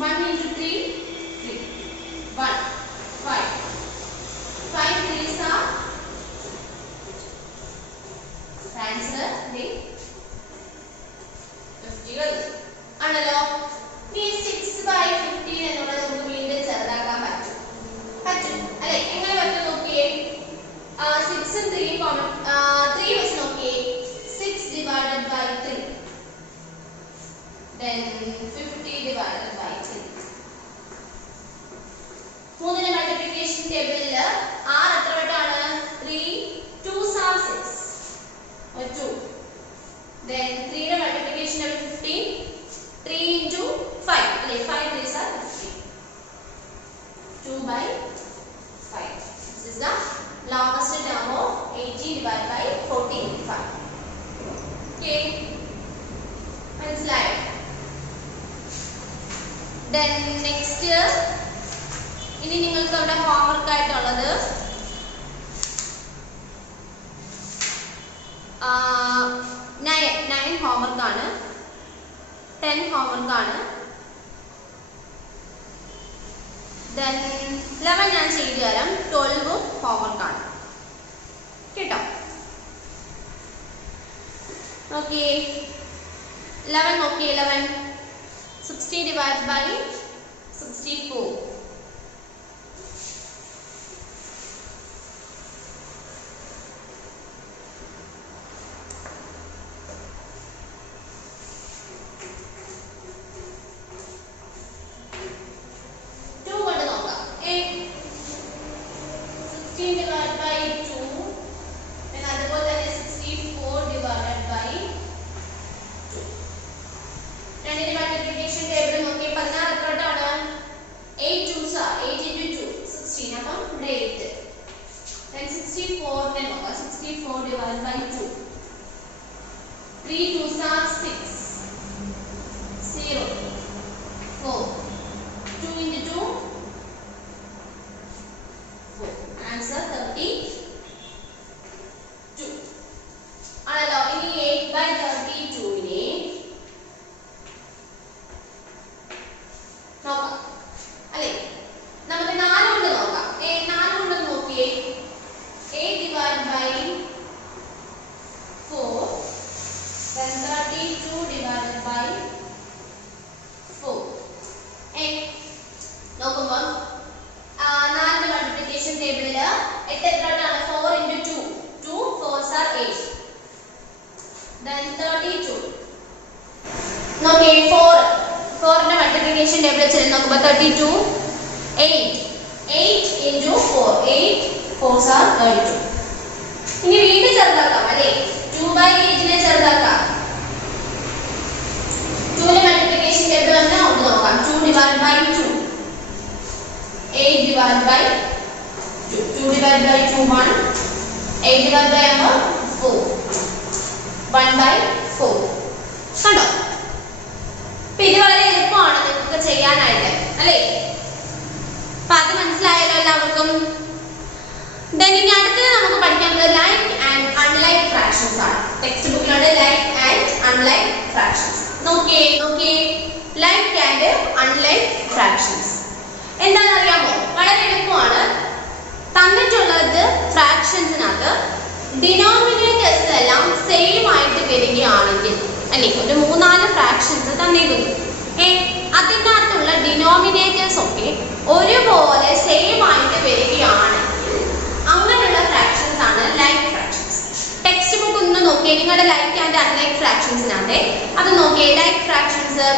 1 into 3, 3, 1, 5, 5 3s are ആൻസർ 50 ആണല്ലോ. ഈ 6/15 എന്നുള്ളത് നമുക്ക് വീണ്ടും ചെറുതാക്കാൻ പറ്റും അല്ലേ? എങ്ങനെ പറ്റും നോക്കിയേ. 6 ഉം 3 കോമൺ 3 വെച്ച് നോക്കിയേ. 6 divided by 3, then 50 divided by 3. 3 ന്റെ മൾട്ടിപ്ലിക്കേഷൻ ടേബിളിൽ 6 എത്ര വട്ടാണ്? 3 2s are 6 or 2. then 3 ന്റെ മൾട്ടിപ്ലിക്കേഷൻ ടേബിൾ 15, 3 into 5 അല്ലേ? 5 3s are 15. 2/5. This is the lowest term of 80 divided by 45. Okay, മനസ്സിലായോ? then next ഇനി നിങ്ങൾക്ക് അവിടെ ഹോംവർക്ക് ആയിട്ടുള്ളത് 9 ഹോംവർക്ക് ആണ്. 10 ഹോംവർക്ക് ആണ്. then 11 ഞാൻ ചെയ്തു തരാം. 12 ഹോംവർക്ക് ആണ് കേട്ടോ? നോക്കിയേ. 11 നോക്കിയേ. 11 60 divided by 64. divided by 2, then അതുപോലെ തന്നെ 64 divided by 2. രണ്ടിന്റെ മൾട്ടിപ്ലിക്കേഷൻ ടേബിൾ നോക്കി 16 എത്ര വട്ടാണ്? 8 2 നോക്കുമ്പോൾ 4 മൾട്ടിപ്ലിക്കേഷൻ ടേബിളിൽ 8 എത്രയാണ് 4 into 2 2 4s are 8 then 32 നോക്കിയേ 4 ന്റെ മൾട്ടിപ്ലിക്കേഷൻ ടേബിൾ വെച്ച് നോക്കുമ്പോൾ 32 8 into 4 8 4s are 32 ഇനി വീണ്ടും ചെറുതാക്കാം അല്ലേ 2/8 നെ ചെറുതാക്കാം 2 ന്റെ മൾട്ടിപ്ലിക്കേഷൻ ടേബിൾ തന്നെ ഒന്ന് നോക്കാം 2 divided by 2 8 divided by 2 2 divided by 2 1 8 divided by 4 1 by 4 കണ്ടോ ഇത് വളരെ എളുപ്പമാണ് നിങ്ങൾക്ക് ചെയ്യാനായിട്ട് അല്ലേ അപ്പോൾ അത് മനസ്സിലായല്ലോ എല്ലാവർക്കും then ഇനി അടുത്തത് നമുക്ക് പഠിക്കാനുള്ളത് like and unlike fractions ആണ് text ബുക്കിലുള്ള like and unlike fractions നോക്കിയേ like and unlike fractions എന്താണെന്ന് അറിയാമോ വളരെ എളുപ്പമാണ് തന്നിട്ടുള്ളത് ഫ്രാക്ഷൻസിനകത്ത് ഡിനോമിനേറ്റേഴ്സ് എല്ലാം സെയിം ആയിട്ട് വരികയാണെങ്കിൽ അല്ലേ ഒരു 3-4 ഫ്രാക്ഷൻസ് തന്നിരുന്നു അതിനകത്തുള്ള ഡിനോമിനേറ്റേഴ്സ് ഒക്കെ ഒരുപോലെ സെയിം ആയിട്ട് വരികയാണെങ്കിൽ അങ്ങനെയുള്ള ഫ്രാക്ഷൻസ് ആണ് ലൈക്ക് ഫ്രാക്ഷൻസ് ടെക്സ്റ്റ് ബുക്ക് ഒന്ന് നോക്കിയേ നിങ്ങളുടെ ലൈക്ക് ആൻഡ് അൺലൈക്ക് ഫ്രാക്ഷൻസിനകത്തെ അത് നോക്കിയേ like fractions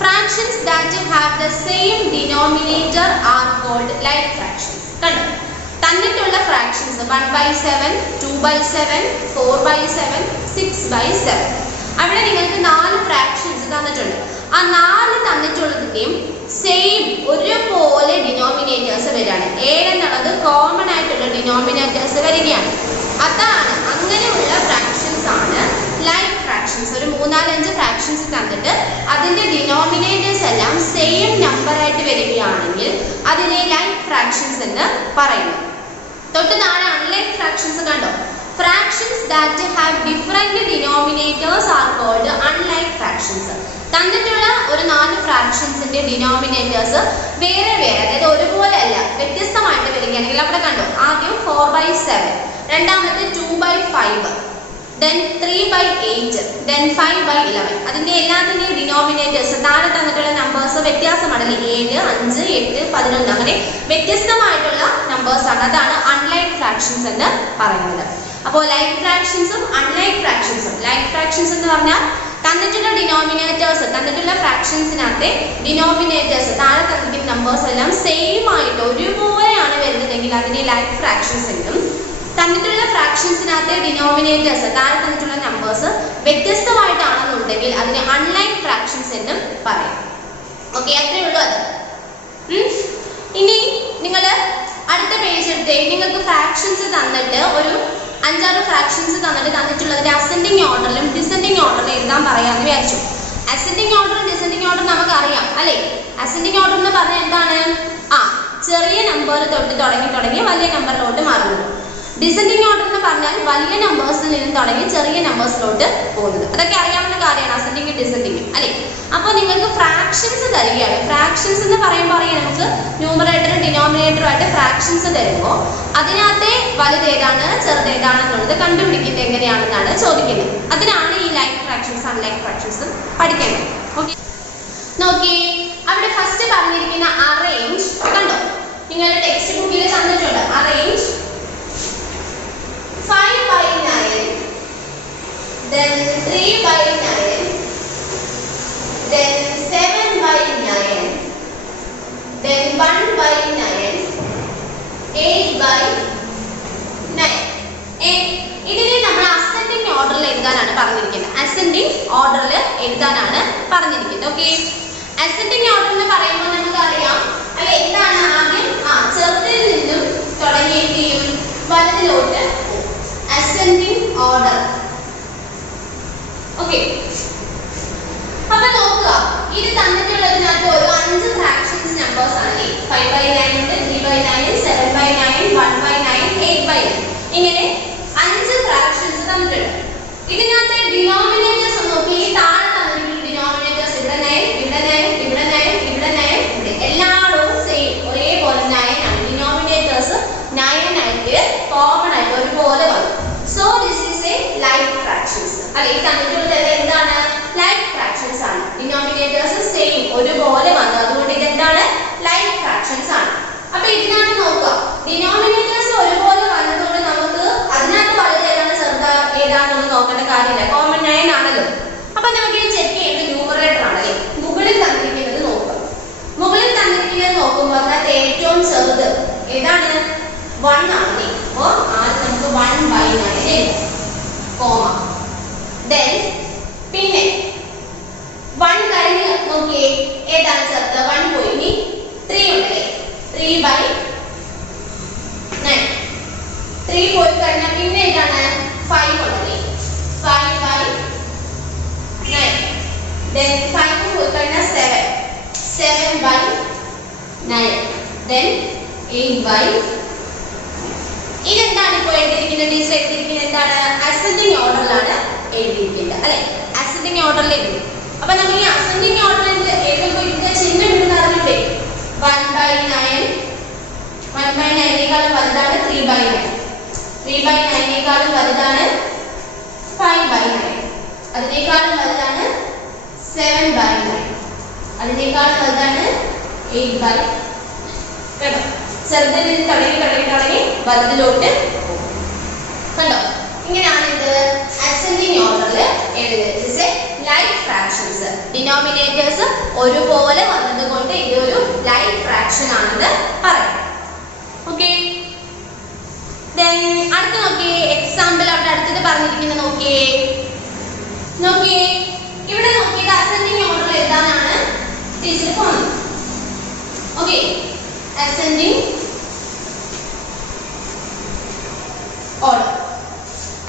fractions that have the same denominator are called like fractions കണ്ടോ തന്നിട്ടുള്ള ഫ്രാക്ഷൻസ് 1/7 2/7 4/7 6/7 അവിടെ നിങ്ങൾക്ക് 4 ഫ്രാക്ഷൻസ് തന്നിട്ടുണ്ട് ആ 4 തന്നിട്ടുള്ളതിന്റെയും സെയിം ഒരുപോലെ ഡിനോമിനേറ്റേഴ്സ് വരികയാണ് 7 എന്നുള്ളത് കോമൺ ആയിട്ടുള്ള ഡിനോമിനേറ്റേഴ്സ് വരികയാണ് അതാണ് അങ്ങനെയുള്ള ഫ്രാക്ഷൻസ് ആണ് ലൈക്ക് ഫ്രാക്ഷൻസ് ഒരു 3-4-5 ഫ്രാക്ഷൻസ് തന്നിട്ട് അതിന്റെ ഡിനോമിനേറ്റേഴ്സ് എല്ലാം സെയിം നമ്പർ ആയിട്ട് വരികയാണെങ്കിൽ അതിനെ ലൈക്ക് ഫ്രാക്ഷൻസ് എന്ന് പറയുന്നു തൊട്ട് താഴെ അൺലൈക്ക് ഫ്രാക്ഷൻസ് കണ്ടോ fractions that have different denominators are called unlike fractions തന്നിട്ടുള്ള ഒരു 4 ഫ്രാക്ഷൻസിന്റെ ഡിനോമിനേറ്റേഴ്സ് വേറെ അതായത് ഒരുപോലെ അല്ല വ്യത്യസ്തമായിട്ട് വരികയാണെങ്കിൽ അവിടെ കണ്ടോ ആദ്യം 4/7 രണ്ടാമത്തെ 2/5 then 3/8 then 5/11 അതിന്റെ എല്ലാത്തിന്റെയും ഡിനോമിനേറ്റേഴ്സ് താഴെ തന്നിട്ടുള്ള നമ്പേഴ്സ് വ്യത്യാസമാണല്ലേ 7 5 8 11 അങ്ങനെ വ്യത്യസ്തമായിട്ടുള്ള നമ്പേഴ്സ് ആണ് അതാണ് അൺലൈക്ക് ഫ്രാക്ഷൻസ് എന്ന് പറയുന്നത് അപ്പോൾ ലൈക്ക് ഫ്രാക്ഷൻസും അൺലൈക്ക് ഫ്രാക്ഷൻസും ലൈക്ക് ഫ്രാക്ഷൻസ് എന്ന് പറഞ്ഞാൽ തന്നിട്ടുള്ള ഡിനോമിനേറ്റേഴ്സ് തന്നിട്ടുള്ള ഫ്രാക്ഷൻസിനകത്തെ ഡിനോമിനേറ്റേഴ്സ് താഴെ തന്നിരിക്കുന്ന നമ്പേഴ്സ് എല്ലാം സെയിം ആയിട്ട് ഒരുപോലെയാണ് വരുന്നതെങ്കിൽ അതിനെ ലൈക്ക് ഫ്രാക്ഷൻസ് എന്നും തന്നിട്ടുള്ള ഫ്രാക്ഷൻസിനകത്തെ ഡിനോമിനേറ്റേഴ്സ് താഴെ തന്നിട്ടുള്ള നമ്പേഴ്സ് വ്യത്യസ്തമായിട്ടാണെന്നുണ്ടെങ്കിൽ അതിനെ അൺലൈക്ക് ഫ്രാക്ഷൻസ് എന്നും പറയും ഓക്കെ അത്രയേ ഉള്ളൂ അത് ഇനി നിങ്ങൾ അടുത്ത പേജ് എടുത്തേ നിങ്ങൾക്ക് ഫ്രാക്ഷൻസ് തന്നിട്ട് ഒരു 5-6 ഫ്രാക്ഷൻസ് തന്നിട്ടുള്ളതിന്റെ അസെൻഡിങ് ഓർഡറിലും ഡിസെൻഡിങ് ഓർഡറിലും എഴുതാൻ പറയാമെന്ന് വിചാരിച്ചു അസെൻഡിങ് ഓർഡറും ഡിസെൻഡിങ് ഓർഡറും നമുക്ക് അറിയാം അല്ലേ അസെൻഡിങ് ഓർഡർ എന്ന് പറഞ്ഞാൽ എന്താണ് ചെറിയ നമ്പർ തൊട്ട് തുടങ്ങി വലിയ നമ്പറിലോട്ട് മാറുന്നു ഡിസെൻഡിങ് ഓർഡർ എന്ന് പറഞ്ഞാൽ വലിയ നമ്പേഴ്സിൽ നിന്ന് തുടങ്ങി ചെറിയ നമ്പേഴ്സിലോട്ട് പോകുന്നത് അതൊക്കെ അറിയാവുന്ന കാര്യമാണ് അസെൻഡിങ് ഡിസെൻഡിങ് അല്ലേ അപ്പോൾ നിങ്ങൾക്ക് ഫ്രാക്ഷൻസ് തരികയാണ് ഫ്രാക്ഷൻസ് എന്ന് പറയുമ്പോൾ അറിയാം നമുക്ക് ന്യൂമറേറ്ററും ഡിനോമിനേറ്ററും ആയിട്ട് ഫ്രാക്ഷൻസ് തരുമ്പോൾ അതിനകത്തെ വലുതേതാണ് ചെറുതേതാണെന്നുള്ളത് കണ്ടുപിടിക്കുന്നത് എങ്ങനെയാണെന്നാണ് ചോദിക്കുന്നത് അതിനാണ് ഈ ലൈക്ക് ഫ്രാക്ഷൻസ് അൺലൈക്ക് ഫ്രാക്ഷൻസ് പഠിക്കേണ്ടത് ഓക്കെ നോക്കിയേ അവിടെ ഫസ്റ്റ് പറഞ്ഞിരിക്കുന്ന അറേഞ്ച് കണ്ടോ നിങ്ങളുടെ ടെക്സ്റ്റ് ബുക്കിൽ തന്നിട്ടുണ്ട് അറേഞ്ച് 5/9 then 3/9 then 7/9 then 1/9 8/9 ഇതിനെ നമ്മൾ അസെൻഡിങ് ഓർഡറിൽ എഴുതാനാണ് പറഞ്ഞിരിക്കുന്നത് അസെൻഡിങ് ഓർഡറിൽ എഴുതാനാണ് പറഞ്ഞിരിക്കുന്നത് ഓക്കെ അസെൻഡിങ് ഓർഡർ എന്ന് പറയുമ്പോൾ നമുക്കറിയാം അല്ലെ എന്താണ് ആദ്യം ചെറുതിൽ നിന്നും തുടങ്ങിയിട്ട് വലതിലോട്ട് ascending order okay അപ്പോൾ നോക്കുക ഇത് തന്നിട്ടുള്ളതിനകത്ത് ഒരു 5 ഫ്രാക്ഷൻസ് നമ്പേഴ്സ് ആണ് 5/9 ഉണ്ട് 3/9 7/9 1/9 8/9 ഇങ്ങനെ 5 ഫ്രാക്ഷൻസ് തന്നിട്ടുണ്ട് ഇതിനകത്തെ ഡിനോമിനേറ്റേഴ്സ് നോക്കി താഴെ തന്നിട്ടുള്ള ഡിനോമിനേറ്റേഴ്സ് ഇവിടെ 9 ഇവിടെ 1 ആണ്. അപ്പോൾ ആദ്യം നമുക്ക് 1/9 കോമ. then പിന്നെ 1 കഴിഞ്ഞ് നോക്കിയേ ഏതാണ് ചേർത്ത് 1 പോയി. ഇനി 3 ഉണ്ടല്ലേ 3/9. 3 പോയി കഴിഞ്ഞാൽ പിന്നെ ഏതാണ് 5 ഉണ്ടല്ലേ 5/9. then 5 പോയി കഴിഞ്ഞാൽ 7/9. then 8/. ഇതെന്താണ് ഇപ്പോൾ എഴുതിയിരിക്കുന്നത് ടീച്ചർ എഴുതിയിരിക്കുന്നത് എന്താണ് അസെൻഡിങ് ഓർഡറിലാണ് എഴുതിയിരിക്കുന്നത് അല്ലെ അസെൻഡിങ് ഓർഡറിൽ എഴുതി. അപ്പൊ നമ്മൾ ഈ അസെൻഡിങ് ഓർഡറിൽ എഴുതുമ്പോൾ ഇതിന്റെ ചിഹ്നം ഇടുന്ന അറിഞ്ഞിട്ടേ 1/9 1/9 വലുതാണ് 3/9 3/9 വലുതാണ് 5/9 അതിനേക്കാളും വലുതാണ് 7/9 അതിനേക്കാളും വലുതാണ് 8/. കേട്ടോ ചെറുതിൽ നിന്ന് തുടങ്ങി വലുതിലോട്ട് കണ്ടോ ഇങ്ങനെയാണ് ഇത് അസെൻഡിങ് ഓർഡറിൽ എഴുതുന്നത്. ലൈക്ക് ഫ്രാക്ഷൻസ് ഡിനോമിനേറ്റേഴ്സ് ഒരുപോലെ വന്നതുകൊണ്ട് ഇതൊരു ലൈക്ക് ഫ്രാക്ഷൻ ആണെന്ന് പറയാം. ഓക്കെ അടുത്ത നോക്കിയേ എക്സാമ്പിൾ അവിടെ അടുത്തത് പറഞ്ഞിരിക്കുന്നത് നോക്കിയേ ഇവിടെ നോക്കിയത് അസെൻഡിങ് ഓർഡർ എഴുതാനാണ് ടീച്ചർ പോകുന്നത്. ഓക്കെ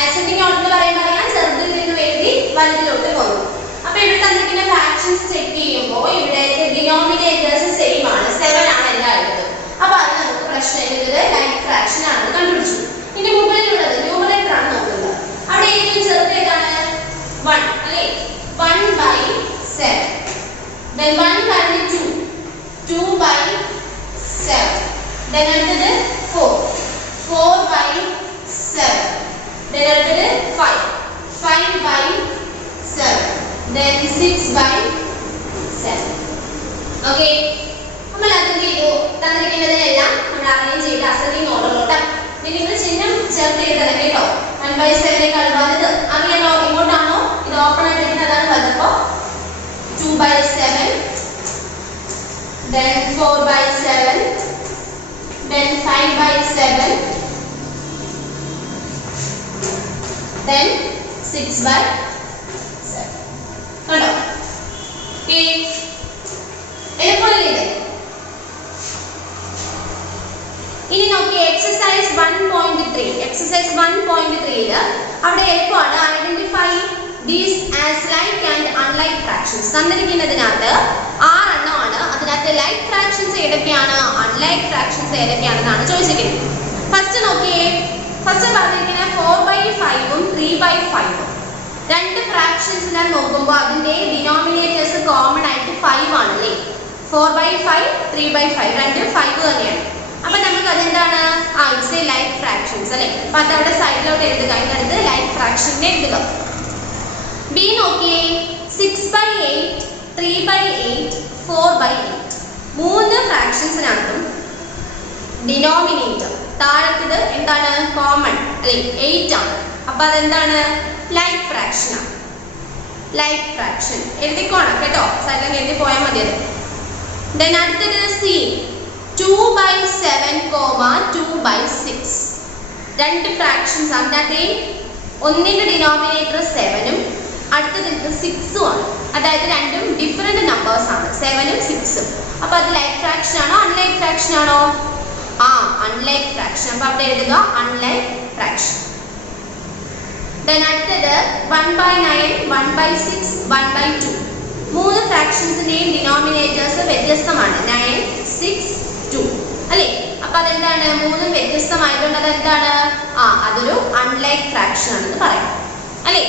ascending order എന്ന് പറയുമ്പോൾ ചെറുതിൽ നിന്ന് എഴുതി വലുതിലോട്ട് പോകുന്നു. അപ്പൊ ഇവിടെ തന്നിരിക്കുന്ന ഫ്രാക്ഷൻസ് ചെക്ക് ചെയ്യുമ്പോൾ ഇവിടെ ഡിനോമിനേറ്റേഴ്സ് സെയിം ആണ് 7 ആണ് എല്ലായിടത്തും. അപ്പൊ അത് നമുക്ക് പ്രശ്നമില്ല ഇത് ലൈക്ക് ഫ്രാക്ഷൻ ആണെന്ന് കണ്ടുപിടിച്ചു. ഇനി മുകളിലുള്ളത് ന്യൂമറേറ്റർ ആണ് നോക്കുന്നത്. അവിടെ ഏറ്റവും ചെറുത് ഏതാണ് 1 അല്ലേ 1/7. then 1 കഴിഞ്ഞ് 2/7. then അടുത്തത് 4/7. then അടുത്തത് 5/7. then 6/7. ഓക്കെ നമ്മൾ അത് ചെയ്തു തന്നിരിക്കുന്നതിനെല്ലാം നമ്മൾ അറേഞ്ച് ചെയ്ത് അസെൻഡിങ് ഓർഡറിലോട്ട്. നിങ്ങൾ ചിഹ്നം ചേർത്ത് എഴുതണം കേട്ടോ 1/7 വലുത് അങ്ങനെയാണോ ഇങ്ങോട്ടാണോ ഇത് ഓപ്പൺ ആയിട്ടിരിക്കുന്നത് അതാണ് വലുതപ്പോ 2/7. then 4/7. then 5/7. then 6/7. കണ്ടോ എളുപ്പമല്ലേ? ഇനി നോക്കി എക്സസൈസ് 1.3 എക്സസൈസ് 1.3 അവിടെ എളുപ്പമാണ് identify these as like and unlike fractions. തന്നിരിക്കുന്നതിനകത്ത് 6 എണ്ണമാണ്. അതിനകത്ത് ലൈക്ക് ഫ്രാക്ഷൻസ് ഏതൊക്കെയാണ് അൺലൈക്ക് ഫ്രാക്ഷൻസ് ഏതൊക്കെയാണെന്നാണ് ചോദിച്ചിരിക്കുന്നത്. ഫസ്റ്റ് നോക്കിയേ ഫസ്റ്റ് പറഞ്ഞിരിക്കുന്ന 4/5 3/5 രണ്ട് ഫ്രാക്ഷൻസിനെ നോക്കുമ്പോൾ അതിന്റെ ഡിനോമിനേറ്റേഴ്സ് കോമൺ ആയിട്ട് 5 ആണല്ലേ 4/5 3/5 രണ്ടും 5 തന്നെയാണ്. അപ്പൊ നമുക്ക് അതെന്താണ് ഇറ്റ്സ് എ ലൈക്ക് ഫ്രാക്ഷൻസ് അല്ലേ. അപ്പൊ അതവിടെ സൈഡിലോട്ട് എഴുതുക. അതിനടുത്ത് ലൈക്ക് ഫ്രാക്ഷനെ എഴുതുക. ബി നോക്കിയേ 6/8 3/8 4/8 മൂന്ന് ഫ്രാക്ഷൻസിനകത്തും ഡിനോമിനേറ്റർ താഴത്തത് എന്താണ് കോമൺ അല്ലെ 8 ആണ്. അപ്പൊ അതെന്താണ് ലൈക്ക് ഫ്രാക്ഷൻ ആണ്. ലൈക്ക് ഫ്രാക്ഷൻ എഴുതിക്കോണം കേട്ടോ സൈഡിൽ എഴുതി പോയാൽ മതി. അത് then അടുത്തത് സി 2/7 2/6 രണ്ട് ഫ്രാക്ഷൻസ് അതിനകത്ത് ഒന്നിന്റെ ഡിനോമിനേറ്റർ 7 ഉം അടുത്തത് 6 ആണ്. അതായത് രണ്ടും ഡിഫറെന്റ് നമ്പേഴ്സ് ആണ് 7 ഉം 6 ഉം. അപ്പൊ അത് ലൈക്ക് ഫ്രാക്ഷൻ ആണോ അൺലൈക്ക് ഫ്രാക്ഷൻ ആണോ അൺലൈക്ക് ഫ്രാക്ഷൻ. അപ്പൊ അവിടെ എഴുതുക അൺലൈക്ക് ഫ്രാക്ഷൻ. then അടുത്തത് 1/9 1/6 1/2 മൂന്ന് ഫ്രാക്ഷൻസിന്റെയും ഡിനോമിനേറ്റേഴ്സ് വ്യത്യസ്തമാണ് 9 6 2 അല്ലേ. അപ്പൊ അതെന്താണ് മൂന്നും വ്യത്യസ്തമായതുകൊണ്ട് അതെന്താണ് അതൊരു അൺലൈക്ക് ഫ്രാക്ഷൻ ആണെന്ന് പറയാം അല്ലേ.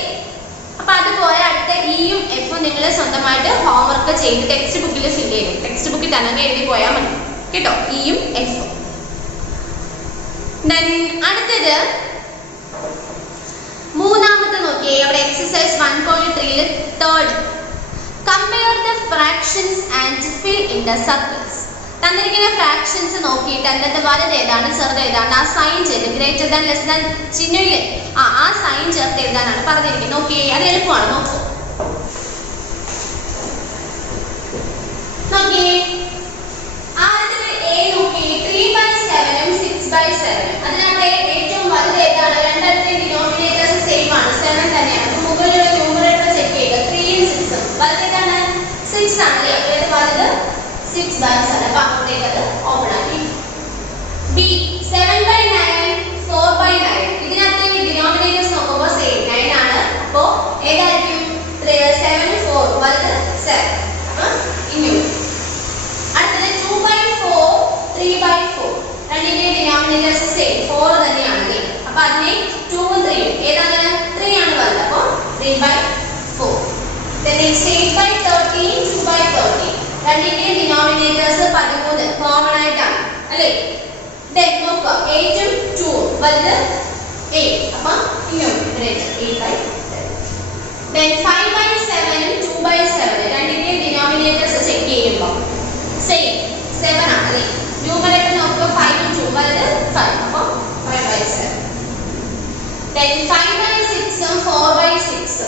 അപ്പൊ അതുപോലെ അടുത്ത ഇയും എഫും നിങ്ങൾ സ്വന്തമായിട്ട് ഹോംവർക്ക് ചെയ്ത് ടെക്സ്റ്റ് ബുക്കിൽ ഫില്ല് ചെയ്യും. ടെക്സ്റ്റ് ബുക്കിൽ തന്നെ എഴുതി പോയാൽ മതി കേട്ടോ ഇയും എഫും. then അടുത്തത് മൂന്നാമത്തെ നോക്കിയേ അവിടെ exercise 1.3 third compare the fractions and fill in the circles. തന്നിരിക്കുന്ന ഫ്രാക്ഷൻസ് നോക്കിയിട്ട് അതിനകത്ത് വലുത് ഏതാണ് ചെറുത് ഏതാണ് ആ സൈൻ ചെയ്ത് ഗ്രേറ്റർ ദാൻ ലെസ് ദാൻ ചിഹ്നമില്ലേ ആ സൈൻ ചേർത്ത് എഴുതാനാണ് പറഞ്ഞിരിക്കുന്നത്. നോക്കിയേ അത് എളുപ്പമാണ്. നോക്കിയേ ആദ്യത്തെ എ നോക്കിയേ 3/7 6/7 ബാലൻസ് ആണ്. അപ്പൊ അങ്ങോട്ടേക്ക് അത് ഓപ്പൺ ആക്കി. ബി 7/9 4/9. ഇതിനകത്ത് ഡിനോമിനേറ്റേഴ്സ് നോക്കുമ്പോൾ സെയിം 9 ആണ്. അപ്പോൾ ഏതായിരിക്കും 7 4 വലുത് 7. അപ്പൊ ഇങ്ങനെ. അടുത്തത് 2/4 3/4. രണ്ടിന്റെ ഡിനോമിനേറ്റേഴ്സ് സെയിം 4 തന്നെയാണ്. അപ്പൊ അതിനെ 2 ഉം 3 ഉം ഏതാണ് 3 ആണ് വലുത്. അപ്പോൾ 3/4. Then next 8/13 2/13. രണ്ടിന്റെ ഡിനോമിനേറ്റേഴ്സ് 13 കോമൺ ആയിട്ടാണ് അല്ലേ. Then നോക്കുക 8 ഉം 2 ഉം വലുത് 8. അപ്പൊ ഇങ്ങനെ 8/13. Then 5/7 2/7. രണ്ടിന്റെ ഡിനോമിനേറ്റേഴ്സ് ചെക്ക് ചെയ്യുമ്പോൾ സെയിം 7 ആണ് അല്ലേ. ന്യൂമറേറ്റർ നോക്കുമ്പോൾ 5 ഉം 2 വലുത് 5. അപ്പൊ 5/7. Then 5/6 ഉം 4/6.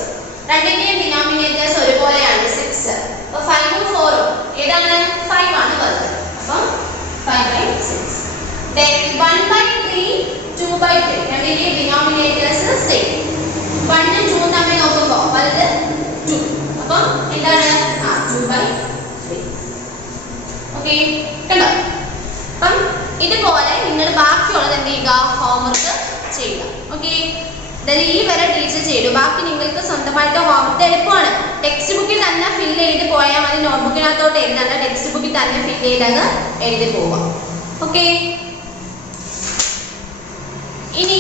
രണ്ടിന്റെ ഡിനോമിനേറ്റേഴ്സ് ഒരുപോലെയാണ് 6. അപ്പൊ 5 ഉം 4 ഉം ഏതാണ് 5 ആണ് വലുത്. അപ്പൊ 5/6. Then 1/3 2/3. രണ്ടിന്റെ ഡിനോമിനേറ്റേഴ്സ് സെയിം 1 ഉം 2 ഉം തമ്മിൽ നോക്കുമ്പോൾ വലുത് 2. അപ്പൊ എന്താണ് 2/3. ഓക്കെ കണ്ടോ. അപ്പം ഇതുപോലെ നിങ്ങൾ ബാക്കിയുള്ളത് എന്ത് ചെയ്യുക ഹോംവർക്ക് ചെയ്യുക. ഓക്കെ ഈ വരെ ടീച്ചർ ചെയ്തു. ബാക്കി നിങ്ങൾക്ക് സ്വന്തമായിട്ട് ഹോംവർക്ക് എളുപ്പമാണ്. ടെക്സ്റ്റ് ബുക്കിൽ തന്നെ ഫിൽ ചെയ്ത് പോയാൽ മതി. നോട്ട്ബുക്കിനകത്തോട്ട് എഴുതണ്ട. ടെക്സ്റ്റ് ബുക്കിൽ തന്നെ ഫിൽ ചെയ്തങ്ങ് എഴുതി പോവാം. ഓക്കെ ഇനി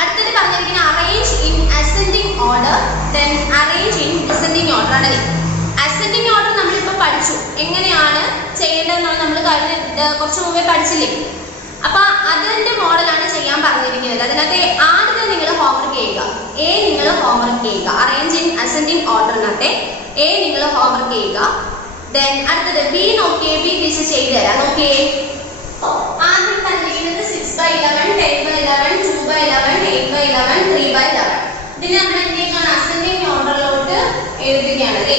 അടുത്തത് പറഞ്ഞിരിക്കുന്ന arrange in ascending order then arrange in descending order ആണ്. അസെൻഡിങ് ഓർഡർ നമ്മളിപ്പോൾ പഠിച്ചു. എങ്ങനെയാണ് ചെയ്യേണ്ടതെന്നാണ് നമ്മൾ കുറച്ച് മുമ്പേ പഠിച്ചില്ലേ. അപ്പൊ അതിന്റെ മോഡലാണ് ചെയ്യാൻ പറഞ്ഞിരിക്കുന്നത്. അതിനകത്ത് ആദ്യം നിങ്ങൾ ഹോംവർക്ക് ചെയ്യുക. നിങ്ങൾ ഹോംവർക്ക് ചെയ്യുക. അറേഞ്ച് ഇൻ അസെൻഡിങ് ഓർഡറിനകത്തെ നിങ്ങൾ ഹോംവർക്ക് ചെയ്യുക. ദെൻ അടുത്തത് ബി നോക്കിയേ. ബി ടീച്ചർ ചെയ്തു തരാം. നോക്കിയേ ആദ്യം പറഞ്ഞിരിക്കുന്നത് 6/11 10/11 2/11 8/11 3/11. ഇതിന് നമ്മൾ എന്തെങ്കിലും അസെൻഡിങ് ഓർഡറിലോട്ട് എഴുതുകയാണ് അല്ലേ.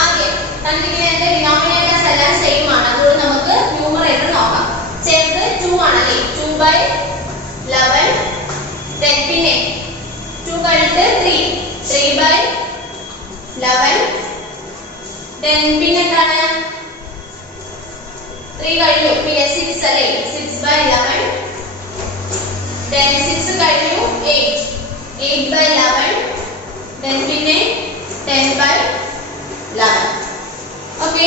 ആദ്യം തന്നിരിക്കുന്ന ഡിനോമിനേറ്റേഴ്സ് എല്ലാം സെയിം ആണ്. അതുകൊണ്ട് നമുക്ക് ന്യൂമറേറ്റർ നോക്കാം. ചേർത്ത് 2 ആണല്ലേ. 2/11. then പിന്നെ 2 കഴിഞ്ഞിട്ട് 3 3/11. then പിന്നെ എന്താണ് 3 കഴിഞ്ഞു. പിന്നെ 6 അല്ലേ 6/11. then 6 കഴിഞ്ഞു 8 8/11. then പിന്നെ 10/11. ഓക്കെ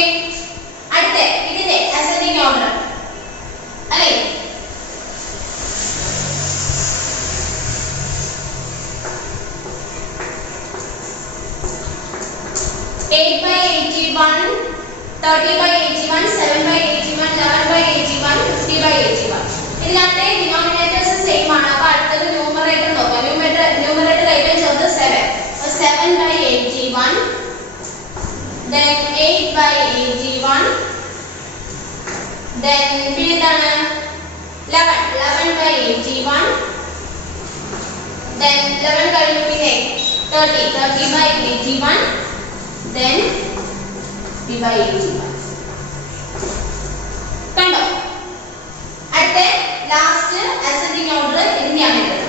അടുത്ത ഇതിന്റെ അസെൻഡിങ് ഓർഡർ അല്ലേ. Eight by 81, 30 by 81, 7 by 81, 11 by 81, 50 by 81. ഇതിനകത്തെ ഡിനോമിനേറ്റേഴ്സ് സെയിം ആണ്. അപ്പൊ അടുത്തത് ന്യൂമറേറ്റർ നോക്കാം. ന്യൂമറേറ്റർ ഏറ്റവും ചെറുത് 7. 7 by 81. then 8 by 81. then പിന്നെ എന്താണ് 11 by 81. then 11 കഴിഞ്ഞു പിന്നെ 30 by 81. then 50 by 81. കണ്ടോ. അടുത്ത ലാസ്റ്റ് അസെൻഡിങ് ഓർഡർ ഇതിനെയാണ് എഴുതുന്നത്.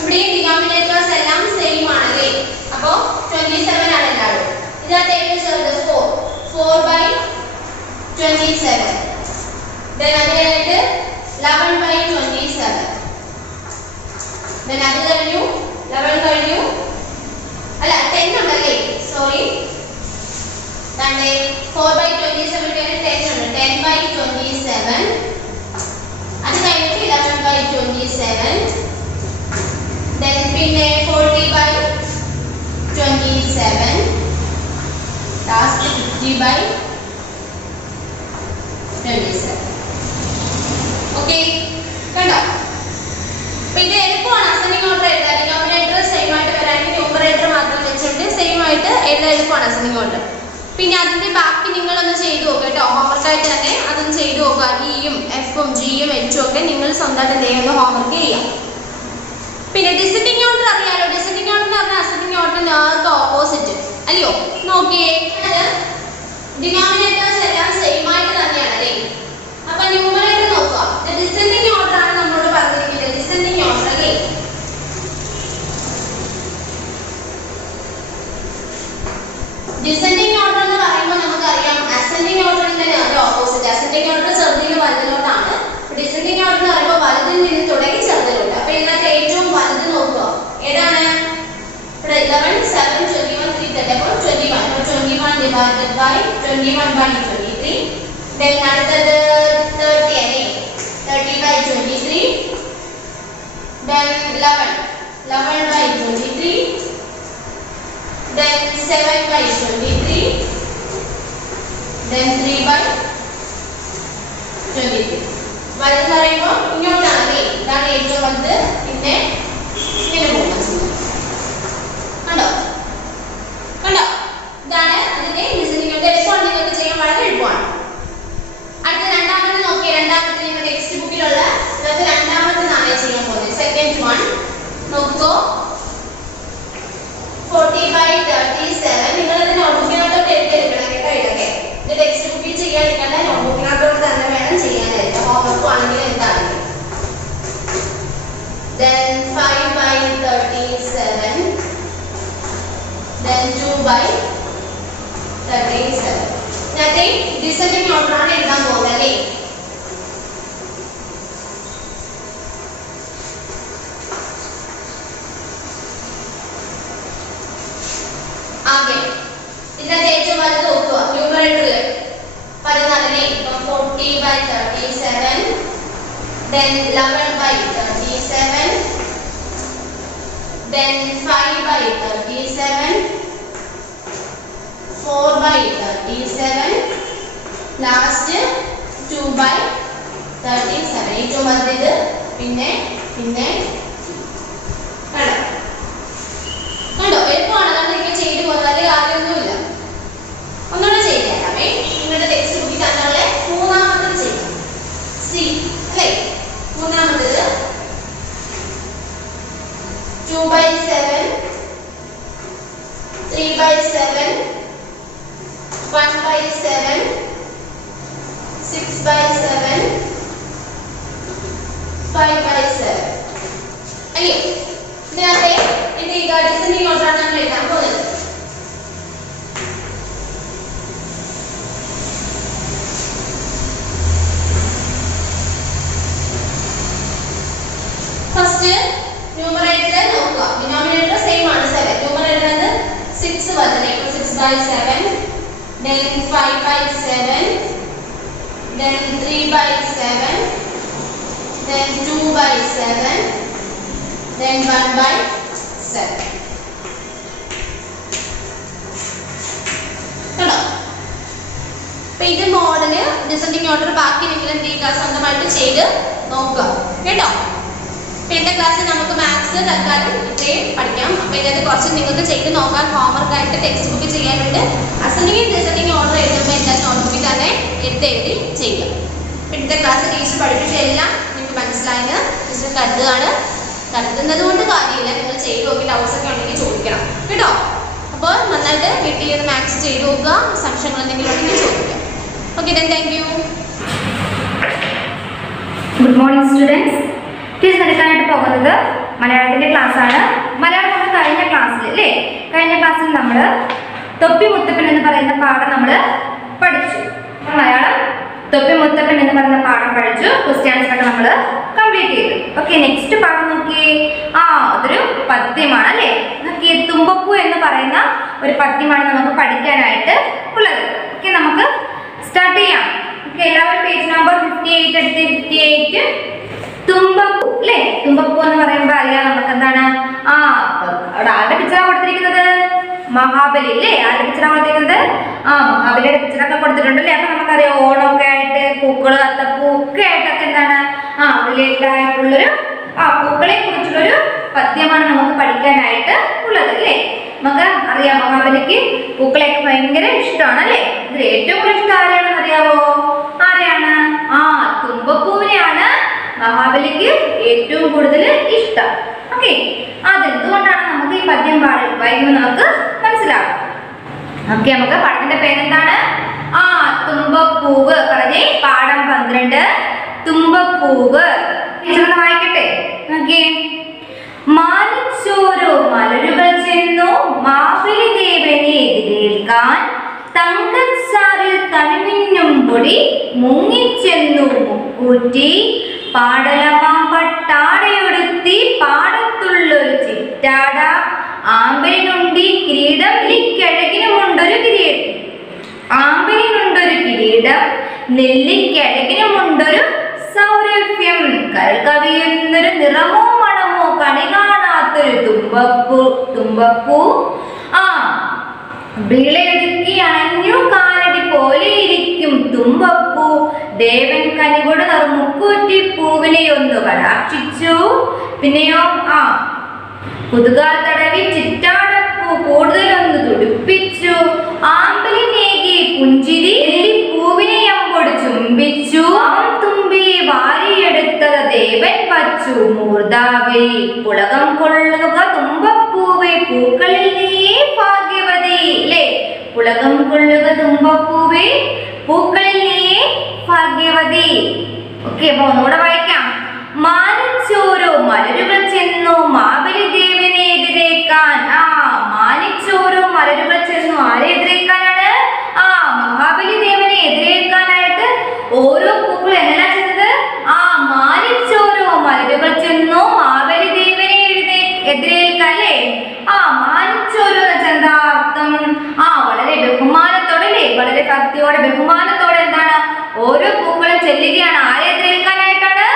ഇവിടെ ഡിനോമിനേറ്റേഴ്സ് എല്ലാം സെയിം ആണല്ലേ. അപ്പോ 27 ആണ് എല്ലാവരും. ഇതിനകത്ത് ഏറ്റവും ചെറുത് 4 by 27. then അത് കഴിഞ്ഞിട്ട് 11 by 27. then അത് കഴിഞ്ഞു 11 കഴിഞ്ഞു അല്ല 10 ഉണ്ടല്ലേ സോറി. 4 by 27 കഴിഞ്ഞ് 10 ഉണ്ട്. 10 by 27. അത് കഴിഞ്ഞിട്ട് 11 by 27. then പിന്നെ 40 by 27. last 50 by 27. ഓക്കെ കണ്ടോ. അപ്പൊ ഇത് എളുപ്പമാണ് അസെൻഡിങ് ഓർഡർ എഴുതാൻ. ഡിനോമിനേറ്റർ സെയിം ആയിട്ട് വരാണെങ്കിൽ ന്യൂമറേറ്റർ മാത്രം വെച്ചിട്ട് സെയിം ആയിട്ട് എഴുതാൻ എളുപ്പമാണ് അസെൻഡിങ് ഓർഡർ. പിന്നെ അതിന്റെ ബാക്കി നിങ്ങളൊന്ന് ചെയ്തു നോക്കുക കേട്ടോ. ഹോംവർക്ക് ആയിട്ട് തന്നെ അതൊന്ന് ചെയ്തു നോക്കുക. ഇയും എഫും ജിയും എച്ചും ഒക്കെ നിങ്ങൾ സ്വന്തമായിട്ട് എന്തെങ്കിലും ഹോംവർക്ക് ചെയ്യാം. പിന്നെ ഡിസെൻഡിങ് ഓർഡർ അറിയാലോ. ഡിസെൻഡിങ് ഓർഡർ എന്ന് പറഞ്ഞാൽ അസെൻഡിങ് ഓർഡർ നേർക്ക് ഓപ്പോസിറ്റ് അല്ലയോ. നോക്കിയേ ഡിനോമിനേറ്റേഴ്സ് എല്ലാം സെയിം ആയിട്ട് തന്നെയാണ് അല്ലേ. അപ്പൊ ന്യൂമറേറ്റർ നോക്കുക. then 11 by 23, then 7 by 23, then 3 by 23. വലുതെന്ന് പറയുമ്പോൾ ഇങ്ങോട്ടാണ് അല്ലേ? ഇതാണ് ഏറ്റവും വലുത്. പിന്നെ ഇങ്ങനെ പോകുന്നത് കണ്ടോ കണ്ടോ? ഇതാണ് അതിന്റെ ലിസണിംഗ്. എളുപ്പമാണ്, നിങ്ങൾക്ക് ചെയ്യാൻ വളരെ എളുപ്പമാണ്. അടുത്ത രണ്ടാമത്തെ നോക്കിയേ. രണ്ടാമത്തെ നിങ്ങളുടെ ടെക്സ്റ്റ് ബുക്കിലുള്ള നമുക്ക് രണ്ടാമത്തേതാണ് ചെയ്യാൻ പോകുന്നത്. സെക്കൻഡ് വൺ നോക്കൂ. 40 by 37. നിങ്ങളത് നോട്ട്ബുക്കിനകത്തോട്ട് എഴുതിയെടുക്കണം കേട്ടോ. ഇതൊക്കെ ഇത് ടെക്സ്റ്റ് ബുക്കിൽ ചെയ്യാതിരിക്കണ്ട, നോട്ട്ബുക്കിനകത്തോട്ട് തന്നെ വേണം ചെയ്യാനായിട്ട്. ഹോംവർക്ക് ആണെങ്കിൽ എന്താണെങ്കിലും. Then 5 by 37, then 2 by 37. നേരത്തെ ഡിസെൻഡിങ് ഓർഡറാണ് എഴുതാൻ പോകുന്നത് അല്ലേ? ആകെ ഇതിനകത്ത് ഏറ്റവും വലുത് നോക്കുക. ന്യൂമറേറ്ററിൽ 14നെ 40 by 37, then 11 by 37, then 5 by 37, 4 by 37, last 2 by 37. ഏറ്റവും വലുത്. പിന്നെ കണ്ടോ കണ്ടോ? എളുപ്പമാണ്. അതാണ് നിങ്ങൾ ചെയ്തു പോകുന്നത്. അല്ലെങ്കിൽ ആദ്യമൊന്നുമില്ല. ഒന്നുകൂടെ ചെയ്ത് തരാമേ. നിങ്ങളുടെ ടെക്സ്റ്റ് ബുക്കിൽ തന്നുള്ള മൂന്നാമത്തെ ചെയ്യാം. സി അല്ലേ? മൂന്നാമത്തേത് 2 by 7, 3 by 7, 1 by 7, 6 by 7, 5 by 7. അല്ലേ? ഇതിനകത്തെ എന്ത് ചെയ്യുക? ഡിസെൻഡിങ് ഓർഡറാണ് നമ്മൾ എഴുതാൻ പോകുന്നത്. ഫസ്റ്റ് ന്യൂമറേറ്റർ നോക്കുക. ഡിനോമിനേറ്റർ സെയിം ആണ് 7. ന്യൂമറേറ്റർ 6 വരുന്നത്. 6 by 7, then 5 by 7, then 3 by 7, then 2 by 7, then 1 by 7. കണ്ടോ? ഇത് മോഡല് ഡിസെൻഡിങ് ഓർഡർ. ബാക്കി നിങ്ങൾ എന്ത് ചെയ്യുക? സ്വന്തമായിട്ട് ചെയ്ത് നോക്കുക കേട്ടോ. എന്റെ ക്ലാസ്സിൽ നമുക്ക് മാത്സ് തൽക്കാലം ഇത്രയും പഠിക്കാം. അപ്പൊ ഇതിനകത്ത് കുറച്ച് നിങ്ങൾക്ക് ചെയ്ത് നോക്കാൻ ഹോംവർക്ക് ആയിട്ട് ടെക്സ്റ്റ് ബുക്ക് ചെയ്യാനുണ്ട്. അസെൻഡിങ് ഡിസെൻഡിങ് ഓർഡർ എഴുതുമ്പോൾ എന്തായാലും നോട്ട്ബുക്കിൽ തന്നെ എഴുതി ചെയ്യുക. ഇന്നത്തെ ക്ലാസ് ടീച്ചർ പഠിപ്പിച്ച എല്ലാം നിങ്ങൾക്ക് മനസ്സിലായെന്ന് ടീച്ചർ കരുതുന്നത് കൊണ്ട് കാര്യമില്ല. നിങ്ങൾ ചെയ്ത് നോക്കി ഡൗട്ട്സ് ഒക്കെ ഉണ്ടെങ്കിൽ ചോദിക്കണം കേട്ടോ. അപ്പോൾ നന്നായിട്ട് വീട്ടിൽ മാത്സ് ചെയ്ത് നോക്കുക. സംശയങ്ങൾ എന്തെങ്കിലും ഉണ്ടെങ്കിൽ ചോദിക്കാം. Okay, thank you. Good morning students. Teacher എടുക്കാനായിട്ട് പോകുന്നത് മലയാളത്തിൻ്റെ ക്ലാസ്സാണ്. മലയാളം നമ്മൾ കഴിഞ്ഞ ക്ലാസ്സിൽ നമ്മൾ തൊപ്പി മുത്തപ്പൻ എന്ന് പറയുന്ന പാഠം നമ്മൾ പഠിച്ചു. മലയാളം തൊപ്പി മുത്തപ്പൻ എന്ന് പറയുന്ന പാഠം പഠിച്ചു. ക്വസ്റ്റ്യൻസ് ഒക്കെ നമ്മൾ കംപ്ലീറ്റ് ചെയ്തു. ഓക്കെ, നെക്സ്റ്റ് പാഠം നോക്കിയേ. അതൊരു പദ്യമാണ് അല്ലേ? നോക്കിയേ, തുമ്പപ്പൂ എന്ന് പറയുന്ന ഒരു പദ്യമാണ് നമുക്ക് പഠിക്കാനായിട്ട് ഉള്ളത്. ഓക്കെ, നമുക്ക് സ്റ്റാർട്ട് ചെയ്യാം. ഓക്കെ, എല്ലാവരും പേജ് നമ്പർ 58 എടുത്ത് 58. തുമ്പപ്പൂ അല്ലേ? തുമ്പപ്പൂ എന്ന് പറയുമ്പോൾ അറിയാം നമുക്ക് എന്താണ്. അവിടെ ആരുടെ പിക്ചറാണ് കൊടുത്തിരിക്കുന്നത്? മഹാബലി അല്ലേ? ആരുടെ പിക്ചറാണ് കൊടുത്തിരിക്കുന്നത്? മഹാബലിയുടെ പിക്ചറൊക്കെ കൊടുത്തിട്ടുണ്ടല്ലേ? അപ്പൊ നമുക്കറിയാം ഓണമൊക്കെ ആയിട്ട് പൂക്കള്, അത്തപ്പൂ ഒക്കെ ആയിട്ടൊക്കെ എന്താണ് റിലേറ്റഡ് ആയിട്ടുള്ളൊരു പൂക്കളെ കുറിച്ചുള്ളൊരു പദ്യമാണ് നമുക്ക് പഠിക്കാനായിട്ട് ഉള്ളത് അല്ലേ? നമുക്ക് അറിയാം മഹാബലിക്ക് പൂക്കളെയൊക്കെ ഭയങ്കര ഇഷ്ടമാണ് അല്ലേ? ഇതിൽ ഏറ്റവും കൂടുതൽ ഇഷ്ടം ആരെയാണെന്ന് അറിയാവോ? ആരെയാണ്? തുമ്പപ്പൂവിനെയാണ് മഹാബലിക്ക് ഏറ്റവും കൂടുതൽ ഇഷ്ടം. ഓക്കെ, അതെന്തുകൊണ്ടാണ് നമുക്ക് ഈ പദ്യം വായിക്കുമ്പോൾ നമുക്ക് മനസ്സിലാവും. ഓക്കെ, നമുക്ക് പാഠത്തിന്റെ പേരെന്താണ്? തുമ്പപ്പൂവ്. പറഞ്ഞേ, പാഠം 12 തുമ്പപ്പൂവ്. വായിക്കട്ടെ. ഓക്കെ, മാനിച്ചോരോ മലരുകൾ ചെന്നു മാവേലി ദേവനെ എതിരേൽക്കാൻ തങ്കച്ചാറിൽ തനിമിന്നും പൊടി മുങ്ങിച്ചെന്നു മുക്കൂറ്റി പാടലമാം പട്ടാടയൊടുത്തി പാടത്തുള്ളൊരു ചിറ്റാട ആമ്പലിനുണ്ടി കിരീടം നെല്ലിക്കഴകിനുമുണ്ടൊരു കിരീടം. ആമ്പലിനുണ്ടൊരു കിരീടം നെല്ലിക്കഴകിനുമുണ്ടൊരു സൗരഭ്യം. കൽകവിയെന്നൊരു നിറമോ മണമോ കണി കാണാത്തൊരു തുമ്പപ്പൂ ആ വിളയൊതുക്കി അണഞ്ഞു കാലടി പോലെ ഇരിക്കും തുമ്പപ്പൂ. ദേവൻ കനികൊട് മുക്കൂറ്റി പൂവിനെ ഒന്ന് കടാക്ഷിച്ചു. പിന്നെയോ കുതുകാൽ തടവി ചിറ്റാടപ്പൂ കൂടുതലൊന്ന് തുടിപ്പിച്ചു. ആമ്പലിനേകി പുഞ്ചിരി പൂവിനെ അമ്പോട് ചുംബിച്ചു. തുമ്പി വാരിയെടുത്തത് ദേവൻ വച്ചു മൂർധാവേ. പുളകം കൊള്ളുക തുമ്പപ്പൂവേ പൂക്കളിൽ നീയേ ഭാഗ്യവതി. അല്ലേ? പുളകം കൊള്ളുക തുമ്പപ്പൂവേ പൂക്കളിൽ നീയേ ഭാഗ്യവതി. ഓക്കെ, അപ്പൊ ഒന്നുകൂടെ വായിക്കാം. മാനിച്ചോരോ മലരുകൾ ചെന്നു മാബലി ദേവനെ എതിരേക്കാൻ. മാനിച്ചോരോ മലരുകൾ ചെന്നു ആരെ എതിരേക്കാനാണ്? മഹാബലി ദേവനെ എതിരേക്കാനായിട്ട് ഓരോ പൂക്കൾ എങ്ങനെ ചെന്നത്? മാനിച്ചോരോ മലരുകൾ ചെന്നു മാബലി ദേവനെ എതിരേൽക്കാൻ. അല്ലേ? മാനിച്ചോരോ എന്താർത്ഥം? വളരെ ബഹുമാനത്തോടെ, അല്ലേ? വളരെ ഭക്തിയോടെ ബഹുമാനത്തോടെ എന്താണ് ഓരോ പൂക്കളും ചെല്ലുകയാണ്. ആരെ എതിരേൽക്കാനായിട്ടാണ്?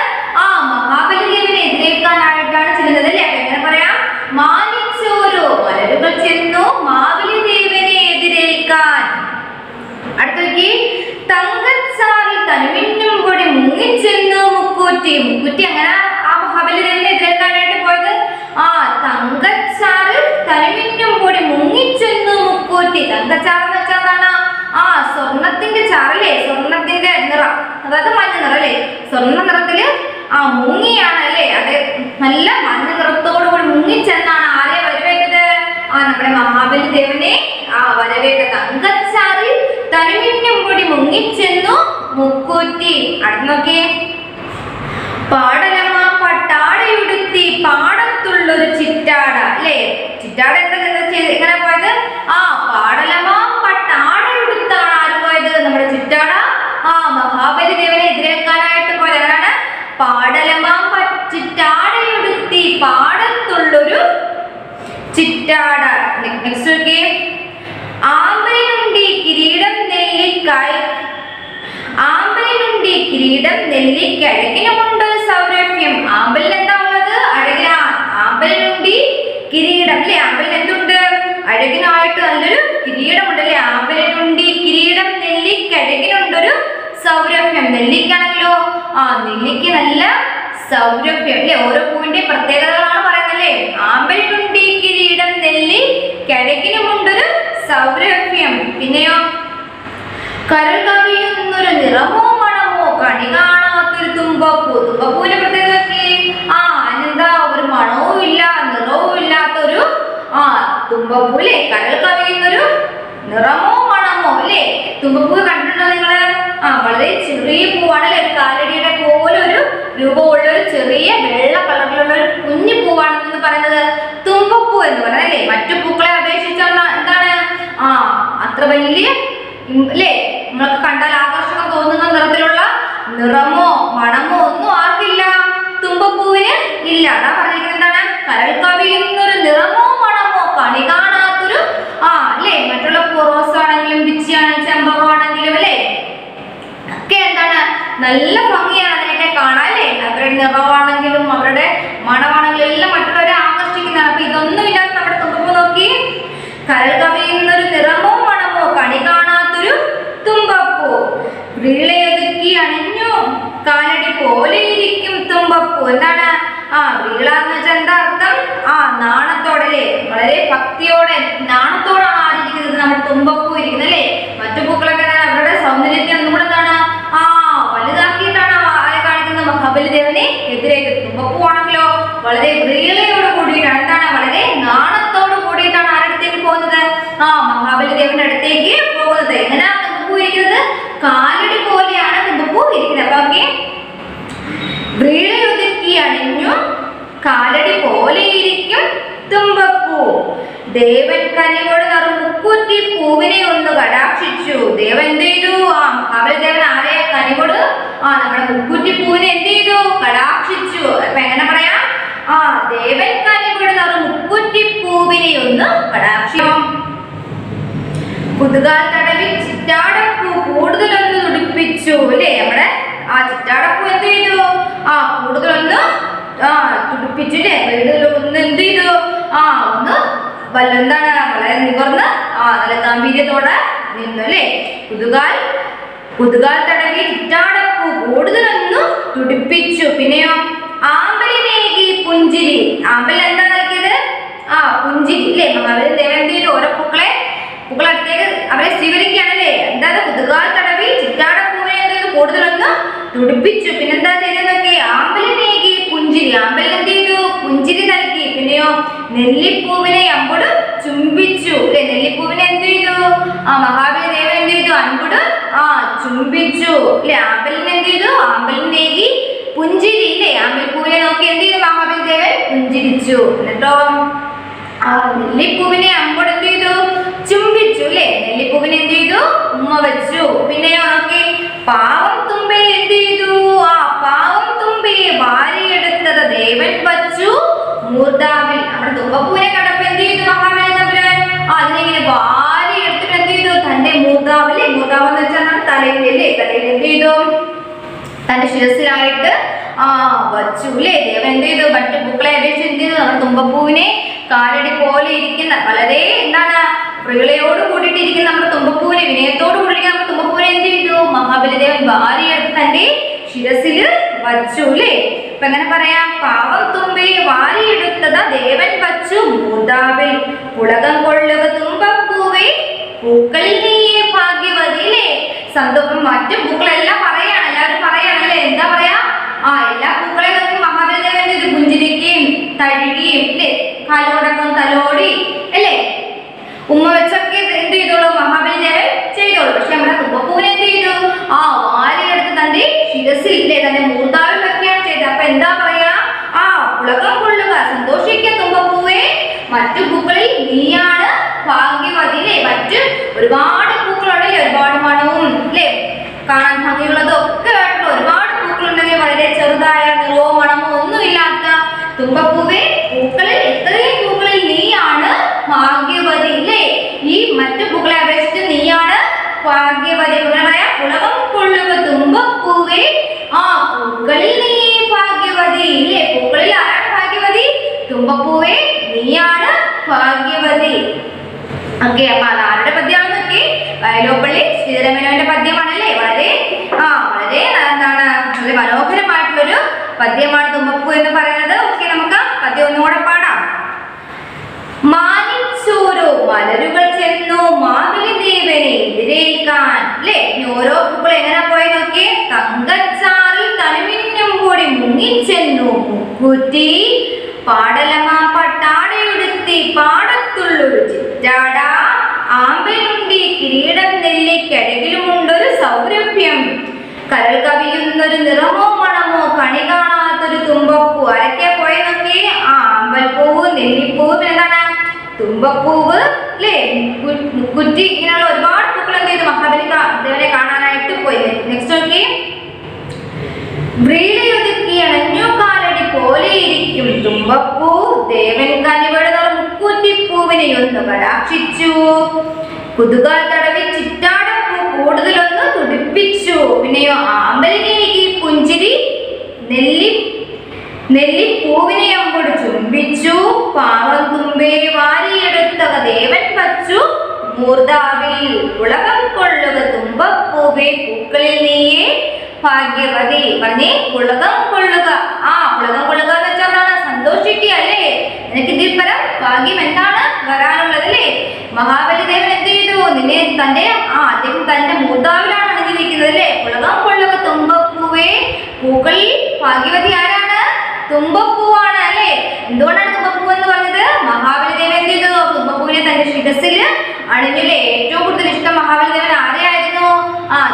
മഹാബലി ദേവനെ എതിരേൽക്കാനായിട്ടാണ് ചെല്ലുന്നത്. അല്ലേ? അപ്പൊ എങ്ങനെ പറയാം? മാനിച്ചോരോ മലരുകൾ ചെന്നു മാബലി ദേവനെ എതിരേൽക്കാൻ. അടുത്തേക്ക് തങ്കച്ചാറിൽ തനുമിന്നും കൂടി മുങ്ങിച്ചെന്നു മുക്കൂറ്റി. മുക്കൂറ്റി അങ്ങനെ മഹാബലി ദേവനെ എതിരേൽക്കാനായിട്ട് പോയത്. തങ്കച്ചാറിൽ തനുമിന്നും കൂടി മുങ്ങിച്ചെന്നു മുക്കൂറ്റി. തങ്കച്ചാറ് എന്ന് വെച്ചാൽ എന്താണ്? സ്വർണത്തിന്റെ ചാറല്ലേ? സ്വർണത്തിന്റെ നിറം, അതായത് മഞ്ഞ നിറം. അല്ലേ? സ്വർണ്ണ നിറത്തില് മുങ്ങിയാണ്. അല്ലേ? അത് നല്ല മഞ്ഞ നിറത്തോടു കൂടി മുങ്ങിച്ചെന്നാണ് ആരെ വരവേറ്റത്? നമ്മുടെ മഹാബലി ദേവനെ വരവേറ്റ. തങ്കച്ചാറിൽ തനുമിന്നും കൂടി മുങ്ങിച്ചെന്നു മുക്കൂറ്റി. അടുത്ത് നോക്കിയേ. പാടലമ്മ പട്ടാടയുടുത്തി പാടത്തുള്ളൊരു ചിറ്റാട. അല്ലേ? ചിറ്റാട എങ്ങനെ പോയത്? പാടലമ്മ പട്ടാടയുടുത്താണ് ആര് പോയത്? നമ്മുടെ ചിറ്റാട മഹാബലി ദേവനെ എതിരേൽക്കാനായിട്ട് പോയത്. എങ്ങനെയാണ്? പാടലമ്മ ചിറ്റാടയുടുത്തി പാടത്തുള്ളൊരു ചിറ്റാട. നെക്സ്റ്റ് നോക്കിയേ. ആമ്പലിനുണ്ടി കിരീടം നെല്ലിക്കായ്. ആമ്പലിനുണ്ടി കിരീടം നെല്ലിക്കഴകിനുമുണ്ട് സൗരഭ്യം. ആമ്പലിൽ എന്താ ഉള്ളത്? അഴകിനാണ്. ആമ്പലിനുണ്ടി കിരീടം. അല്ലേ? ആമ്പലിന് എന്തുണ്ട്? അഴകിനായിട്ട് നല്ലൊരു കിരീടമുണ്ട്. അല്ലേ? ആമ്പലിനുണ്ടി കിരീടം നെല്ലിക്കഴകിനുണ്ടൊരു സൗരഭ്യം. നെല്ലിക്കാണല്ലോ നെല്ലിക്ക് നല്ല സൗരഭ്യം. അല്ലേ? ഓരോ പൂവിന്റെ പ്രത്യേകതകളാണ് പറയുന്നല്ലേ. ആമ്പലിനുണ്ടി കിരീടം നെല്ലിക്കഴകിനുമുണ്ടൊരു സൗരഭ്യം. പിന്നെയോ കരൾ കവിയുന്നൊരു നിറമോ മണമോ കണി കാണാത്തൊരു തുമ്പപ്പൂ. തുമ്പപ്പൂവിന്റെ പ്രത്യേകത അതിനെന്താ? ഒരു മണവും ഇല്ല നിറവും ഇല്ലാത്തൊരു തുമ്പപ്പൂ. അല്ലേ? കരൾ കവിയുന്നൊരു നിറമോ മണമോ. അല്ലേ? തുമ്പപ്പൂ കണ്ടിട്ടുണ്ടോ നിങ്ങള്? വളരെ ചെറിയ പൂവാണ്. അല്ലെ? ഒരു കാലടിയുടെ പോലെ ഒരു രൂപമുള്ള ഒരു ചെറിയ വെള്ള കളറിലുള്ള ഒരു കുഞ്ഞു പൂവാണെന്ന് പറയുന്നത് തുമ്പപ്പൂ എന്ന് പറയുന്നത്. അല്ലേ? മറ്റു പൂക്കളെ അപേക്ഷിച്ച് എന്താണ്? അത്ര വലിയ, അല്ലേ, നമ്മൾക്ക് കണ്ടാൽ ആകർഷകം തോന്നുന്ന നിറത്തിലുള്ള നിറമോ മണമോ ഒന്നും ആർക്കില്ല? തുമ്പപ്പൂവിന് ഇല്ല. അതാ പറഞ്ഞിരിക്കുന്നത് എന്താണ്? കരൾ കവിയുന്നൊരു നിറമോ മണമോ കണി കാണാത്തൊരു അല്ലേ? മറ്റുള്ള റോസ് ആണെങ്കിലും പിച്ചിയാണെങ്കിലും ചെമ്പകമാണെങ്കിലും അല്ലേ ഒക്കെ എന്താണ്? നല്ല ഭംഗിയാണ് അതിനൊക്കെ കാണാൻ. അല്ലേ? അവരുടെ നിറമാണെങ്കിലും അവരുടെ മണമാണെങ്കിലും എല്ലാം മറ്റുള്ളവരെ ആകർഷിക്കുന്നതാണ്. അപ്പൊ ഇതൊന്നും ഇല്ലാത്ത നമ്മുടെ തുമ്പപ്പൂ നോക്കി. കരൾ കവിയുന്നൊരു നിറമോ മണമോ കണി കാണാത്തൊരു തുമ്പപ്പൂ. വീളയൊതുക്കി അണിഞ്ഞു കാലടി പോലെ ഇരിക്കും തുമ്പപ്പൂ. എന്താണ്? വീള എന്ന് വെച്ചാൽ എന്താ അർത്ഥം? നാണത്തോടെ. അല്ലേ? വളരെ ഭക്തിയോടെ നാണത്തോടാണ് ആയിരിക്കുന്നത് നമ്മുടെ തുമ്പപ്പൂ ഇരിക്കുന്നത്. അല്ലേ? മറ്റു പൂക്കളൊക്കെ അവരുടെ സൗന്ദര്യത്തെ ഒന്നും കൂടെ എന്താണ് വലുതാക്കിയിട്ടാണ് ആരെ കാണിക്കുന്നത്? മഹാബലി ദേവനെ എതിരേക്ക്. തുമ്പപ്പൂ ആണെങ്കിലോ വളരെ വീളയോട് കൂടിയിട്ടാണ്. എന്താണ്? വളരെ നാണത്തോട് കൂടിയിട്ടാണ് ആരടുത്തേക്ക് പോകുന്നത്? മഹാബലി ദേവന്റെ അടുത്തേക്ക് പോകുന്നത്. എങ്ങനെയാണ് തുമ്പപ്പൂ ഇരിക്കുന്നത്? കാലടി പോലെയാണ് തുമ്പപ്പൂ ഇരിക്കുന്നത്. അപ്പൊ ഓക്കെ. വീളയൊതുക്കി അണിഞ്ഞു കാലടി പോലെ ഇരിക്കും തുമ്പപ്പൂ. ദേവൻ കനിയോട് മുക്കൂറ്റി പൂവിനെ ഒന്ന് കടാക്ഷിച്ചു. ദേവൻ എന്ത് ചെയ്തു? മഹാബലി ദേവൻ ആരെ? കനിയോട് നമ്മുടെ മുക്കൂറ്റി പൂവിനെ എന്ത് ചെയ്തു? കടാക്ഷിച്ചു. അപ്പൊ എങ്ങനെ പറയാം? ദേവൻ കനിയോട് മുക്കൂറ്റി പൂവിനെ ഒന്ന് കടാക്ഷിച്ചു. കുതുകാൽ തടവി ചിറ്റാടപ്പൂ കൂടുതലൊന്ന് തുടിപ്പിച്ചു. അല്ലേ? നമ്മുടെ ചിറ്റാടപ്പൂ എന്ത് ചെയ്തു? കൂടുതലൊന്ന് തുടിപ്പിച്ചു. അല്ലേ? ഒന്ന് എന്താണ് വളരെ നിവർന്ന് നല്ല ഗാംഭീര്യത്തോടെ നിന്നു അല്ലേ. കുതുകാൽ തടവി ചിറ്റാടപ്പൂ കൂടുതലൊന്നു തുടിപ്പിച്ചു. പിന്നെയോ ആമ്പലിനേകി പുഞ്ചിരി. ആമ്പൽ എന്താ നൽകിയത്? പുഞ്ചിരി അല്ലേ. മഹാബലി ദേവൻ എന്ത് ചെയ്തു? ഓരോ പൂക്കളടുത്തേക്ക് അവരെ സ്വീകരിക്കുകയാണല്ലേ. എന്താ കുതുകാൽ തടവി ചിറ്റാടപ്പൂവിനെ എന്ത് ചെയ്തു? കൂടുതലൊന്ന് തുടിപ്പിച്ചു. പിന്നെന്താ ചെയ്തതൊക്കെ? ആമ്പലിനേകി പുഞ്ചിരി. ആമ്പലിന് എന്ത് ചെയ്തു? പുഞ്ചിരി നൽകി. പിന്നെയോ നെല്ലിപ്പൂവിനെ അമ്പുട് ചുംബിച്ചു അല്ലെ. നെല്ലിപ്പൂവിനെ എന്ത് ചെയ്തു? മഹാബലി ദേവൻ എന്ത് ചെയ്തു? അൻപുട് ചുംബിച്ചു അല്ലെ. ആമ്പലിന് എന്ത് ചെയ്തു? ആമ്പലിനേകി പുഞ്ചിരി ഇല്ലേ. ആമ്പൽപ്പൂവിനെ നോക്കി എന്ത് ചെയ്തു? മഹാബലി ദേവൻ പുഞ്ചിരിച്ചു. എന്നിട്ടോ നെല്ലിപ്പൂവിനെ അമ്പുട് എന്ത് ചെയ്തു? ചുംബിച്ചു അല്ലെ. നെല്ലിപ്പൂവിനെ എന്ത് ചെയ്തു? ഉമ്മ വെച്ചു. പിന്നെയോ നോക്കി പാവം തുമ്പയെ എന്ത് ചെയ്തു? പാവം തുമ്പയെ വാരിയെടുത്തത് ദേവൻ വച്ചു മൂർധാവിൽ. നമ്മുടെ തുമ്പപ്പൂവിനെ കണ്ടപ്പോ എന്ത് ചെയ്തു മഹാബലി തമ്പുരാൻ? അതിനെങ്ങനെ വാരി എടുത്തിട്ട് എന്ത് ചെയ്തു? തന്റെ മൂർധാവിലെ, മൂർധാവ് എന്ന് വെച്ചാൽ നമ്മുടെ തലയിലല്ലേ, തലയിൽ എന്ത് ചെയ്തു? തന്റെ ശിരസിലായിട്ട് വച്ചു അല്ലേ. ദേവൻ എന്ത് ചെയ്തു? മറ്റു പൂക്കളെ അപേക്ഷിച്ച് എന്ത് ചെയ്തു? നമ്മുടെ തുമ്പപ്പൂവിനെ കാലടി പോലെ ഇരിക്കുന്ന വളരെ എന്താണ് പ്രളയോട് കൂടിയിട്ടിരിക്കുന്ന നമ്മുടെ തുമ്പപ്പൂവിനെ, വിനയത്തോട് കൂടിയിരിക്കുന്ന നമ്മുടെ തുമ്പപ്പൂവിനെ എന്ത് ചെയ്തു? മഹാബലി ദേവൻ വാരിയെടുത്ത് തന്റെ ശിരസിൽ വച്ചു അല്ലേ. അപ്പൊ എങ്ങനെ പറയാം? പാവം തുമ്പയെ വാരിയെടുത്തത് ദേവൻ വച്ചു മൂർധാവിൽ. പുളകം കൊള്ളുക തുമ്പപ്പൂവേ പൂക്കളിൽ നീയെ ഭാഗ്യവതി അല്ലേ. സന്തോഷം മറ്റു പൂക്കളെല്ലാം പറയാണ്, എല്ലാവരും പറയാണല്ലേ. എന്താ പറയാ? എല്ലാ പൂക്കളെ നോക്കി മഹാബലി ദേവൻ ഇത് പുഞ്ചിരിക്കുകയും തഴുകിയും അല്ലേ, കാലോടക്കം തലോടി അല്ലേ, ഉമ്മ വെച്ചൊക്കെ എന്ത് ചെയ്തോളൂ? മഹാബലി ദേവൻ ചെയ്തോളൂ. പക്ഷെ നമ്മുടെ തുമ്പപ്പൂവിനെ എന്ത് ചെയ്തു? വാരിയെടുത്ത് തന്റെ ശിരസിൽ അല്ലേ, തന്റെ മൂർധാവിൽ വെക്കുകയാണ് ചെയ്തത്. അപ്പൊ എന്താ പറയാ? പുളകം കൊള്ളുക, സന്തോഷിക്കുക തുമ്പപ്പൂവേ, മറ്റു പൂക്കളിൽ നീയാണ് ഭാഗ്യവതി അല്ലേ. മറ്റ് ഒരുപാട് പൂക്കളുണ്ടല്ലേ, ഒരുപാട് മണവും അല്ലേ, കാണാൻ ഭംഗിയുള്ളതും ഒക്കെ ആയിട്ടുള്ള ഒരുപാട് പൂക്കളുണ്ടെങ്കിൽ വളരെ ചെറുതായ നിറവോ മണമോ ഒന്നുമില്ലാത്ത തുമ്പപ്പൂവേ, പൂക്കളിൽ എത്രയും പൂക്കളിൽ നീയാണ് ഭാഗ്യവതി അല്ലേ. ഈ മറ്റു പൂക്കളെ അപേക്ഷിച്ച് നീയാണ് ഭാഗ്യവതി. പറയാ പുളകം കൊള്ളുക തുമ്പപ്പൂവേ, പൂക്കളിൽ നീ ഭാഗ്യവതി ഇല്ലേ. പൂക്കളിൽ ആരാണ് ഭാഗ്യവതി? തുമ്പപ്പൂവേ, നീയാണ് ഭാഗ്യവതി. ഓക്കെ, അപ്പൊ അത് ആരുടെ പദ്യമാണെന്നൊക്കെ? വയലോപ്പള്ളി ശ്രീധരമേനോന്റെ പദ്യമാണല്ലേ. വളരെ എന്താണ് വളരെ മനോഹരമായിട്ടുള്ളൊരു പദ്യമാണ് തുമ്പപ്പൂ എന്ന് പറയുന്നത്. ഓക്കെ, നമുക്ക് പദ്യം ഒന്നുകൂടെ പാടാം. മാനിച്ചോരോ മലരുകൾ ചെന്നു മാവിലി ദേവനെ എതിരേൽക്കാൻ അല്ലേ. ഓരോ പൂക്കൾ എങ്ങനെ പോയി നോക്കിയേ? തങ്കച്ചാറിൽ തനുമിന്നും കൂടി മുങ്ങിച്ചെന്നു മുക്കുറ്റി പാടലമാ പട്ടാടയുടുത്തി പാടത്തുള്ളൊരു ചിറ്റാട ആമ്പലുണ്ടി കിരീടം നെല്ലിക്കഴകിലുമുണ്ടൊരു സൗരഭ്യം കരൾ കവിയുന്നൊരു നിറമോ മണമോ കണി കാണാത്തൊരു തുമ്പപ്പൂ. ആരൊക്കെ പോയി നോക്കി? ആമ്പൽപ്പൂവ്, നെല്ലിപ്പൂവ്, എന്താണ് തുമ്പപ്പൂവ് അല്ലേ, മുക്കുറ്റി, ഇങ്ങനെയുള്ള ഒരുപാട് പൂക്കൾ എന്ത് ചെയ്തു? മഹാബലി ദേവനെ കാണാനായിട്ട് പോയി. നെക്സ്റ്റ് നോക്കി. വ്രീലയൊതുക്കി അണഞ്ഞു കാലടി പോലെ ഇരിക്കും തുമ്പപ്പൂ ദേവൻ കനിവഴുന്ന മുക്കുറ്റിപ്പൂവിനെ ഒന്ന് കടാക്ഷിച്ചു. കുതുകാൽ തടവി ചിറ്റാടപ്പൂ കൂടുതലൊന്ന് തുടിപ്പിച്ചു. പിന്നെയോ ആമ്പലിനേകി പുഞ്ചിരി നെല്ലിപ്പൂവിനെ അമ്പൊട് ചുംബിച്ചു. പാവം തുമ്പേ വാരിയെടുത്തവ ദേവൻ വച്ചു മൂർധാവിൽ. പുളകം കൊള്ളുക തുമ്പപ്പൂവേ പൂക്കളിൽ നീയെ ഭാഗ്യവതി. പറഞ്ഞേ, പുളകം കൊള്ളുക. പുളകം കൊള്ളുക എന്ന് വെച്ചാൽ എന്താണ്? സന്തോഷിക്കുക അല്ലേ. നിനക്ക് ഇതിൽ പരം ഭാഗ്യം എന്താണ് വരാനുള്ളത് അല്ലേ. മഹാബലി ദേവൻ എന്ത് ചെയ്തു? നിന്നെ അദ്ദേഹം തന്റെ മൂർധാവിലാണ് അണിഞ്ഞിരിക്കുന്നത് അല്ലേ. പുളകം കൊള്ളുക തുമ്പപ്പൂവേ പൂക്കളിൽ ഭാഗ്യവതി ആരാണ്? തുമ്പപ്പൂവാണ് അല്ലേ. എന്തുകൊണ്ടാണ് തുമ്പപ്പൂ എന്ന് പറഞ്ഞത്? മഹാബലി ദേവൻ എന്ത് ചെയ്തു? തുമ്പപ്പൂവിനെ തന്റെ ശിരസിൽ അണിഞ്ഞില്ലേ. ഏറ്റവും കൂടുതൽ ഇഷ്ടം മഹാബലി ദേവൻ ആരെയായിരുന്നു?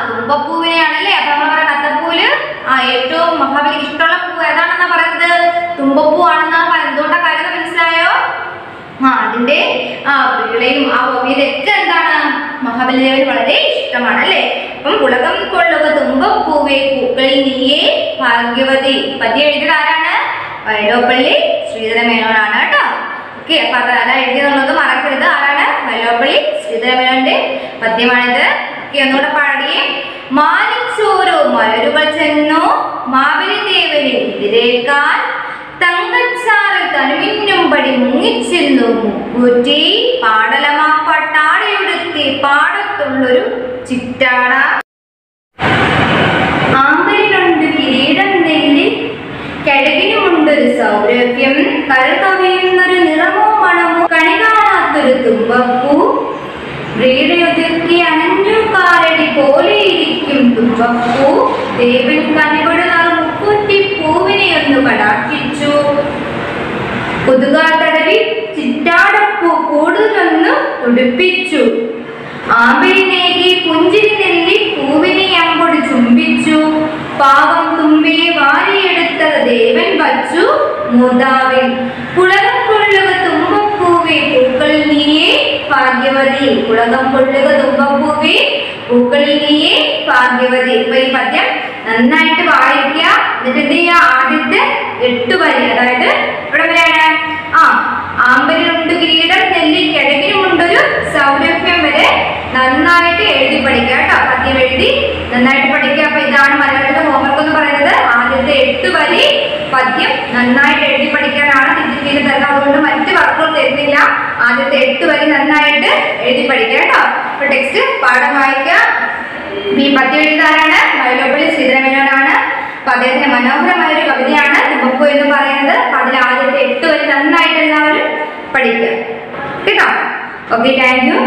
തുമ്പപ്പൂവിനെയാണല്ലേ. അപ്പൊ നമ്മൾ പറയുന്ന അത്തപ്പൂവില് ഏറ്റവും മഹാബലിക്ക് ഇഷ്ടമുള്ള പൂ ഏതാണെന്നാ പറയുന്നത്? തുമ്പപ്പൂ ആണെന്നാണ് പറയുന്നത്. എന്തുകൊണ്ടാ കാര്യം മനസ്സിലായോ? അതിന്റെ വിളയും ഓവിയതൊക്കെ എന്താണ്? മഹാബലി ദേവന് വളരെ ഇഷ്ടമാണ് അല്ലേ. അപ്പം പുളകം കൊള്ളുക തുമ്പപ്പൂവേ പൂക്കളിൽ നീയെ ഭാഗ്യവതി. പദ്യം എഴുതിയത് ആരാണ്? വയലോപ്പള്ളി ശ്രീധരമേനോനാണ് കേട്ടോ. ഓക്കെ, അപ്പൊ അത് എഴുതിയെന്നുള്ളത് മറക്കരുത്. ആരാണ്? വയലോപ്പള്ളി ശ്രീധരമേനോന്റെ പദ്യമാണിത്. ഓക്കെ, ഒന്നുകൂടെ പാടിയേ. മാനിച്ചോരോ മലരുകൾ ചെന്നു മാവിലി ദേവനെ എതിരേൽക്കാൻ തങ്കച്ചാറിൽ കനുമിന്നും പടി മുങ്ങിച്ചെന്നു മുക്കൂറ്റി പാടലമാപ്പാട്ടാടയൊടുത്തി പാടത്തുള്ളൊരു ചിറ്റാട. ആമ്പലിനുണ്ട് കിരീടം നെല്ലി കിഴകിനുമുണ്ടൊരു സൗരഭ്യം കരൾ കവിയുന്നൊരു നിറമോ മണമോ കണി കാണാത്തൊരു തുമ്പപ്പൂ വ്രീടയുതിർത്തി അനഞ്ഞുകാരടി പോലെയിരിക്കും തുമ്പപ്പൂ. ദേവൻ കനിവട് മുക്കൂറ്റി പൂവിനെ ഒന്ന് കടാക്ഷിച്ചു. കൊതുകാട്ടടവി ചിറ്റാടപ്പൂ കൂടുതലൊന്ന് തുടിപ്പിച്ചു. ആമ്പലിനേകി പുഞ്ചിരി നെല്ലി പൂവിനെ അമ്പൊടി ചുംബിച്ചു. പാവം തുമ്പിയെ വാരിയെടുത്തത് ദേവൻ വച്ചു മൂതാവിൽ. കുളകം കൊള്ളുക തുമ്പപ്പൂവേ പൂക്കളിൽ നീയേ ഭാഗ്യവതി. കുളകം കൊള്ളുക തുമ്പപ്പൂവേ പൂക്കളിൽ നീയേ ഭാഗ്യവതി. ഇപ്പൊ ഈ പദ്യം നന്നായിട്ട് വായിക്കുക. എന്നിട്ട് എന്ത് ചെയ്യുക? ആദ്യത്തെ 8 വരി, അതായത് ഇവിടെ വരെയാണ് ആമ്പലിനുണ്ട് കിരീടം നെല്ലി കിഴകിനുമുണ്ടൊരു സൗരഭ്യം വരെ നന്നായിട്ട് എഴുതി പഠിക്കുക കേട്ടോ. പദ്യം എഴുതി നന്നായിട്ട് പഠിക്കുക. അപ്പൊ ഇതാണ് മലയാളത്തിലെ ഹോംവർക്ക് എന്ന് പറയുന്നത്. ആദ്യത്തെ 8 വരി പദ്യം നന്നായിട്ട് എഴുതി പഠിക്കാനാണ് ടീച്ചർ തരുന്നത്. അതുകൊണ്ട് മറ്റ് വർക്കുകൾ തരുന്നില്ല. ആദ്യത്തെ 8 വരി നന്നായിട്ട് എഴുതി പഠിക്കുക കേട്ടോ. അപ്പൊ ടെക്സ്റ്റ് പാഠം വായിക്കുക. ഈ പദ്യം എഴുതാനാണ് വയലോപ്പള്ളി ശ്രീധരമേനോനാണ്. അപ്പൊ അദ്ദേഹത്തിന്റെ മനോഹരമായ ഒരു കവിതയാണ് തുമ്പപ്പൂ എന്ന് പറയുന്നത്. അപ്പൊ അതിൽ ആദ്യത്തെ 8 വരി നന്നായിട്ട് എല്ലാവരും പഠിക്കുക കേട്ടോ. Okay, thank you.